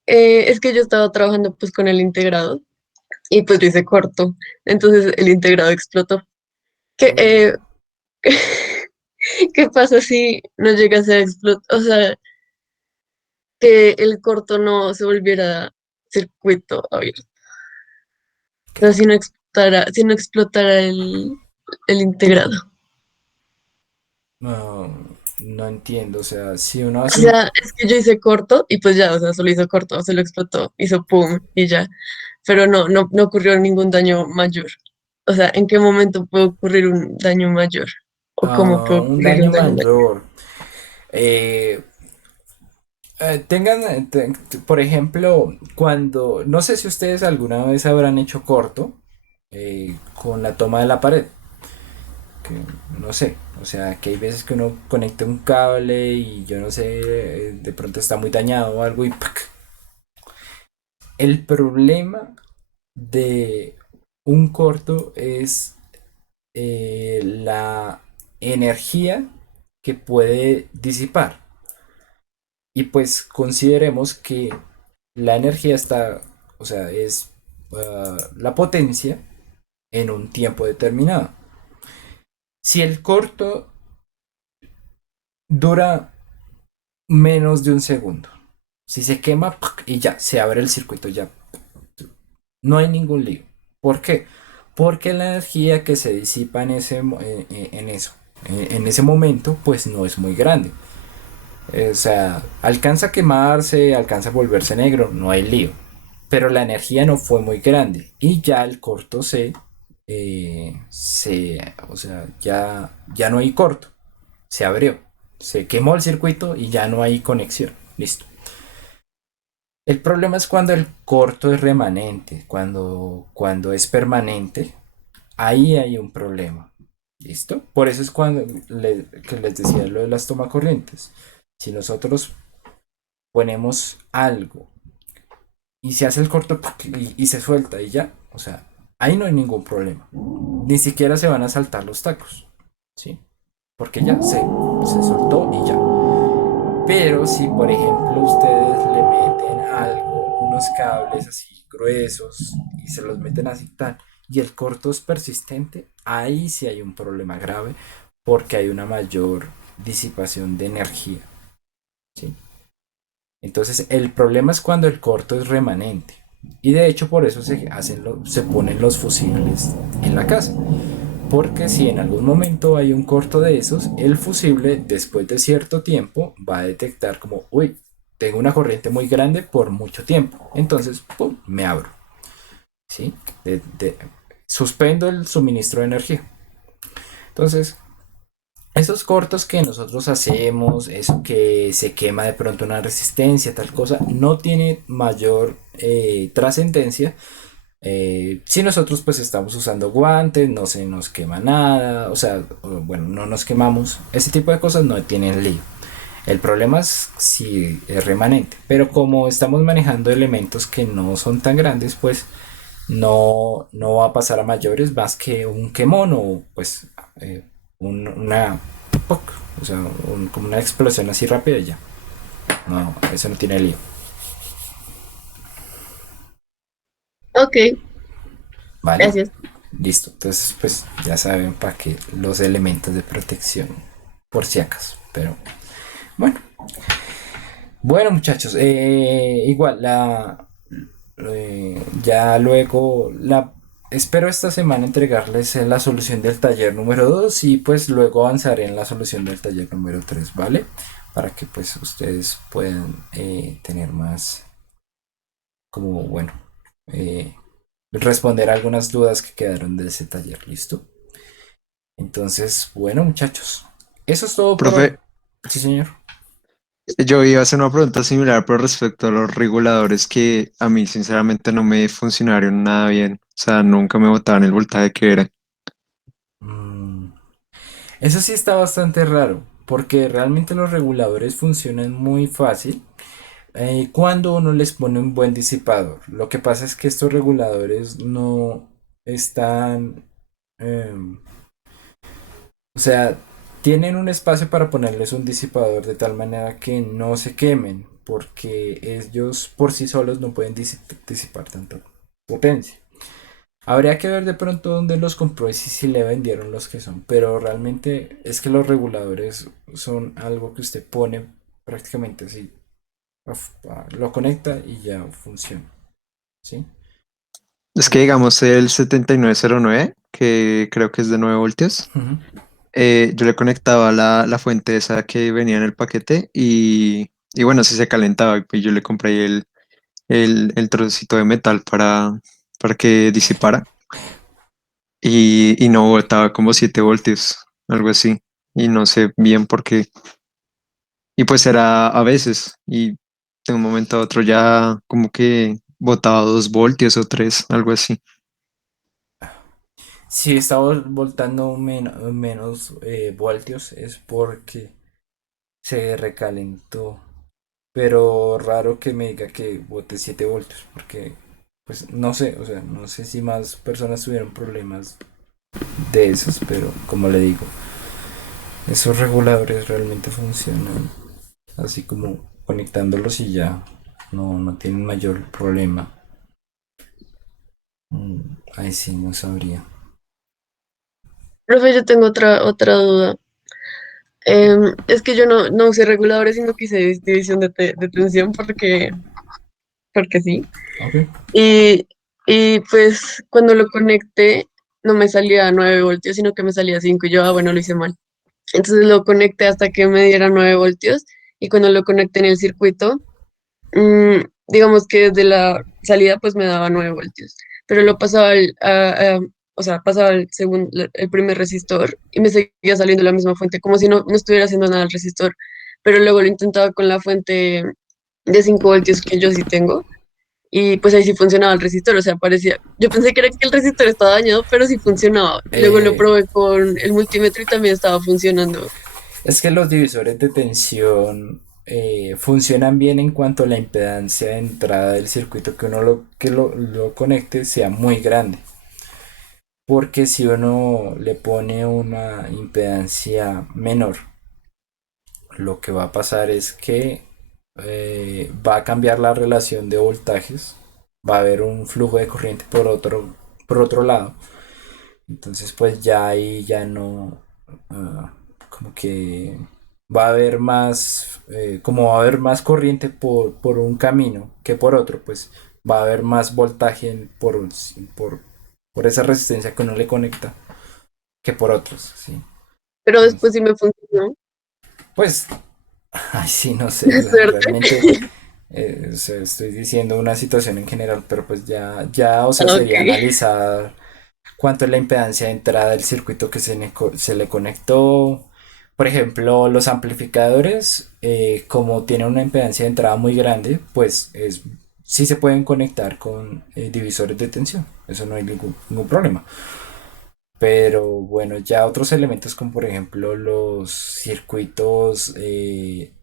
es que yo estaba trabajando pues con el integrado y pues lo hice corto. Entonces el integrado explotó. ¿Qué, Uy. qué pasa si no llega a ser explotar? O sea, que el corto no se volviera circuito abierto. O sea, si no explotara el integrado. No, no entiendo, o sea, si uno O hace un... sea, es que yo hice corto y pues ya, o sea, solo hizo corto, se lo explotó, hizo pum y ya. Pero no ocurrió ningún daño mayor. O sea, ¿en qué momento puede ocurrir un daño mayor? ¿O cómo puede un ocurrir daño un daño mayor? mayor. Eh, por ejemplo, cuando, no sé si ustedes alguna vez habrán hecho corto con la toma de la pared, que no sé, o sea, que hay veces que uno conecta un cable y yo no sé, de pronto está muy dañado o algo y ¡pac! El problema de un corto es la energía que puede disipar. Y pues consideremos que la energía está, o sea, es la potencia en un tiempo determinado. Si el corto dura menos de 1 segundo, si se quema ¡puc! Y ya, se abre el circuito, ya no hay ningún lío. ¿Por qué? Porque la energía que se disipa en eso, en ese momento, pues no es muy grande. O sea, alcanza a quemarse, alcanza a volverse negro, no hay lío. Pero la energía no fue muy grande y ya el corto o sea, ya no hay corto, se abrió, se quemó el circuito y ya no hay conexión. Listo. El problema es cuando el corto es remanente, cuando es permanente, ahí hay un problema. ¿Listo? Por eso es que les decía lo de las tomacorrientes. Si nosotros ponemos algo y se hace el corto y se suelta y ya, o sea, ahí no hay ningún problema. Ni siquiera se van a saltar los tacos, ¿sí? Porque ya se soltó y ya. Pero si, por ejemplo, ustedes le meten algo, unos cables así gruesos y se los meten así tal, y el corto es persistente, ahí sí hay un problema grave porque hay una mayor disipación de energía, ¿sí? Entonces, el problema es cuando el corto es remanente. Y de hecho, por eso se ponen los fusibles en la casa. Porque si en algún momento hay un corto de esos, el fusible, después de cierto tiempo, va a detectar como, uy, tengo una corriente muy grande por mucho tiempo. Entonces, pum, me abro. ¿Sí? Suspendo el suministro de energía. Entonces, esos cortos que nosotros hacemos, eso que se quema de pronto una resistencia, tal cosa, no tiene mayor trascendencia. Si nosotros pues estamos usando guantes, no se nos quema nada, o sea, bueno, no nos quemamos, ese tipo de cosas no tienen lío. El problema es si es remanente, pero como estamos manejando elementos que no son tan grandes, pues no va a pasar a mayores más que un quemón o pues eh, una ¡poc! O sea, como una explosión así rápida y ya. No, eso no tiene lío. Ok, ¿Vale? gracias. Listo. Entonces, pues ya saben para qué los elementos de protección, por si acaso. Pero bueno, Bueno, muchachos, igual ya luego espero esta semana entregarles la solución del taller número 2 y pues luego avanzaré en la solución del taller número 3, ¿vale? Para que pues ustedes puedan tener más, como bueno, eh, responder algunas dudas que quedaron de ese taller, ¿listo? Entonces, bueno, muchachos, eso es todo por hoy. Profe, Sí, señor. yo iba a hacer una pregunta similar, pero respecto a los reguladores que a mí sinceramente no me funcionaron nada bien. O sea, nunca me botaban el voltaje que era. Mm, Eso sí está bastante raro, porque realmente los reguladores funcionan muy fácil cuando uno les pone un buen disipador. Lo que pasa es que estos reguladores no están, em, o sea, tienen un espacio para ponerles un disipador de tal manera que no se quemen, porque ellos por sí solos no pueden disipar tanta potencia. Habría que ver de pronto dónde los compró y si le vendieron los que son, pero realmente es que los reguladores son algo que usted pone prácticamente así, lo conecta y ya funciona, ¿sí? Es que Entonces, digamos el 7909 que creo que es de 9 voltios, ujú. yo le conectaba la fuente esa que venía en el paquete y bueno, si se calentaba, y pues yo le compré el trocito de metal para que disipara y no botaba como 7 voltios, algo así. Y no sé bien por qué. Y pues era a veces, y de un momento a otro ya como que botaba 2 voltios o 3 algo así. Si está voltando menos voltios es porque se recalentó, pero raro que me diga que bote 7 voltios, porque pues no sé, o sea, no sé si más personas tuvieron problemas de esos, pero como le digo, esos reguladores realmente funcionan así como conectándolos y ya no tienen mayor problema. Ahí sí no sabría. Profe, yo tengo otra duda. Es que yo no usé reguladores, sino que hice división de tensión porque sí. Ok. Y, y pues cuando lo conecté, no me salía 9 voltios, sino que me salía 5 y yo, bueno, lo hice mal. Entonces lo conecté hasta que me diera 9 voltios y cuando lo conecté en el circuito, digamos que desde la salida pues me daba 9 voltios, pero lo pasaba o sea, pasaba el primer resistor y me seguía saliendo la misma fuente, como si no estuviera haciendo nada el resistor, pero luego lo intentaba con la fuente de 5 voltios que yo sí tengo y pues ahí sí funcionaba el resistor, o sea, parecía, yo pensé que era que el resistor estaba dañado, pero sí funcionaba. Luego lo Eh, probé con el multímetro y también estaba funcionando. es que los divisores de tensión funcionan bien en cuanto a la impedancia de entrada del circuito que uno lo conecte sea muy grande. Porque si uno le pone una impedancia menor, lo que va a pasar es que va a cambiar la relación de voltajes, va a haber un flujo de corriente por otro lado, entonces pues ya ahí ya no, como que va a haber más, como va a haber más corriente por un camino que por otro, pues va a haber más voltaje por, por esa resistencia que uno le conecta que por otros, ¿sí? Pero Entonces, después sí me funcionó. pues, ay, sí, no sé, o sea, Suerte. realmente o sea, estoy diciendo una situación en general, pero pues ya, o sea, Ok. sería analizar cuánto es la impedancia de entrada del circuito que se le conectó. Por ejemplo, los amplificadores, como tienen una impedancia de entrada muy grande, pues sí se pueden conectar con divisores de tensión. Eso no hay ningún problema. Pero bueno, ya otros elementos como por ejemplo los circuitos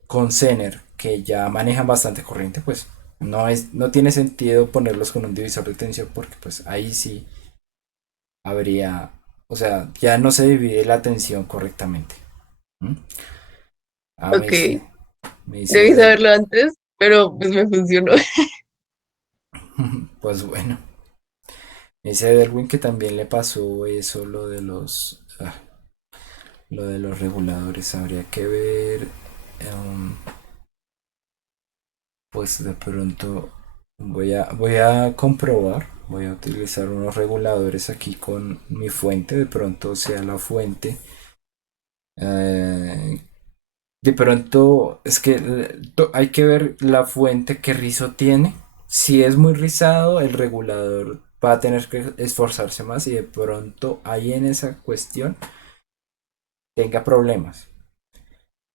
con Zener que ya manejan bastante corriente, pues no tiene sentido ponerlos con un divisor de tensión porque pues ahí sí habría, o sea, ya no se divide la tensión correctmente. ¿Mm? Ah, Ok. me dice Debí Edel, saberlo antes, pero pues me funcionó. pues bueno, me dice Edelwin que también le pasó eso, lo de los reguladores, habría que ver. em, pues de pronto voy a comprobar, voy a utilizar unos reguladores aquí con mi fuente, de pronto sea la fuente. eh, de pronto es que hay que ver la fuente que rizo tiene. Si es muy rizado, el regulador va a tener que esforzarse más y de pronto ahí en esa cuestión tenga problemas.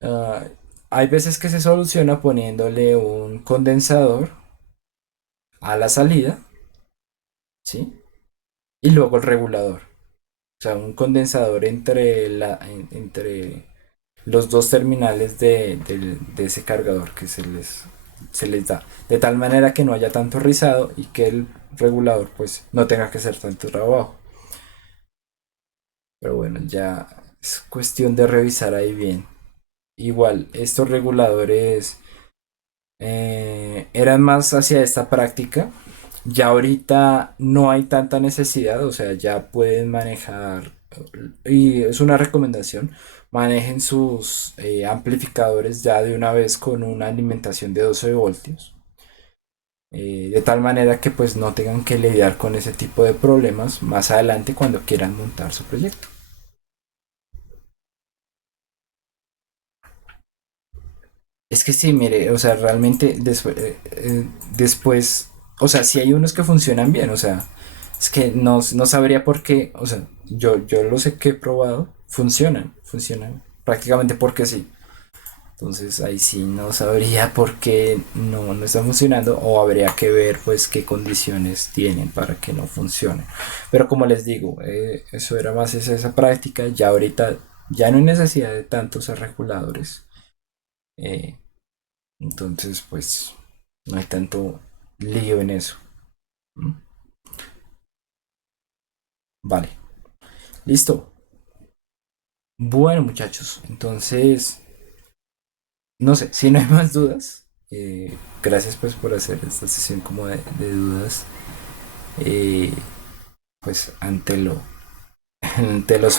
Ah, hay veces que se soluciona poniéndole un condensador a la salida, ¿sí? Y luego el regulador. O sea, un condensador entre los dos terminales de ese cargador que se les da. De tal manera que no haya tanto rizado y que el regulador pues no tenga que hacer tanto trabajo. Pero bueno, ya es cuestión de revisar ahí bien. Igual, estos reguladores eran más hacia esta práctica. Ya ahorita no hay tanta necesidad, o sea, ya pueden manejar, y es una recomendación, manejen sus amplificadores ya de una vez con una alimentación de 12 voltios. De tal manera que pues no tengan que lidiar con ese tipo de problemas más adelante cuando quieran montar su proyecto. Es que sí, mire, o sea, realmente después, o sea, sí hay unos que funcionan bien, o sea, es que no sabría por qué, o sea, yo lo sé que he probado, funcionan prácticamente porque sí. Entonces ahí sí no sabría por qué no está funcionando o habría que ver pues qué condiciones tienen para que no funcione. Pero como les digo, eso era más esa práctica, ya ahorita ya no hay necesidad de tantos reguladores. eh, entonces, pues no hay tanto lío en eso. ¿Mm? Vale, listo. Bueno, muchachos, entonces, no sé, si no hay más dudas, gracias pues por hacer esta sesión como de dudas, eh, pues ante los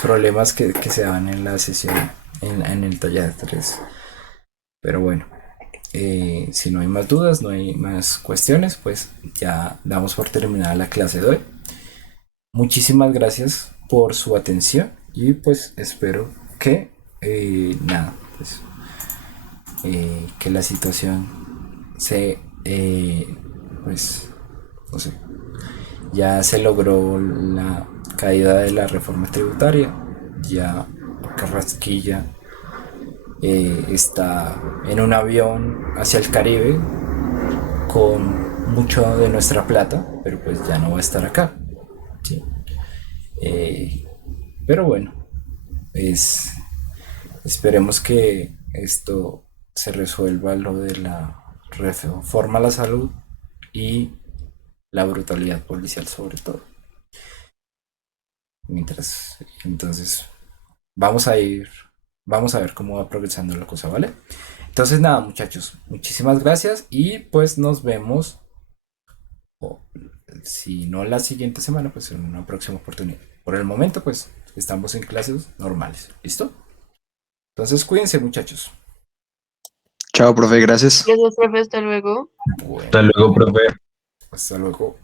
problemas que se dan en la sesión, en el taller 3. Pero bueno, si no hay más dudas, no hay más cuestiones, pues ya damos por terminada la clase de hoy. Muchísimas gracias por su atención y pues espero que nada, pues que la situación se pues no sé, ya se logró la caída de la reforma tributaria, ya Carrasquilla está en un avión hacia el Caribe con mucho de nuestra plata, pero pues ya no va a estar acá, ¿sí? Eh, pero bueno, es, esperemos que esto se resuelva lo de la reforma a la salud y la brutalidad policial sobre todo. Mientras, entonces, vamos a ir, vamos a ver cómo va progresando la cosa, ¿vale? Entonces nada, muchachos, muchísimas gracias y pues nos vemos, o, si no la siguiente semana, pues en una próxima oportunidad. Por el momento, pues estamos en clases normales, ¿listo? Entonces cuídense, muchachos. Chao, profe, gracias. Gracias, profe, hasta luego. Bueno, Hasta luego, profe. hasta luego.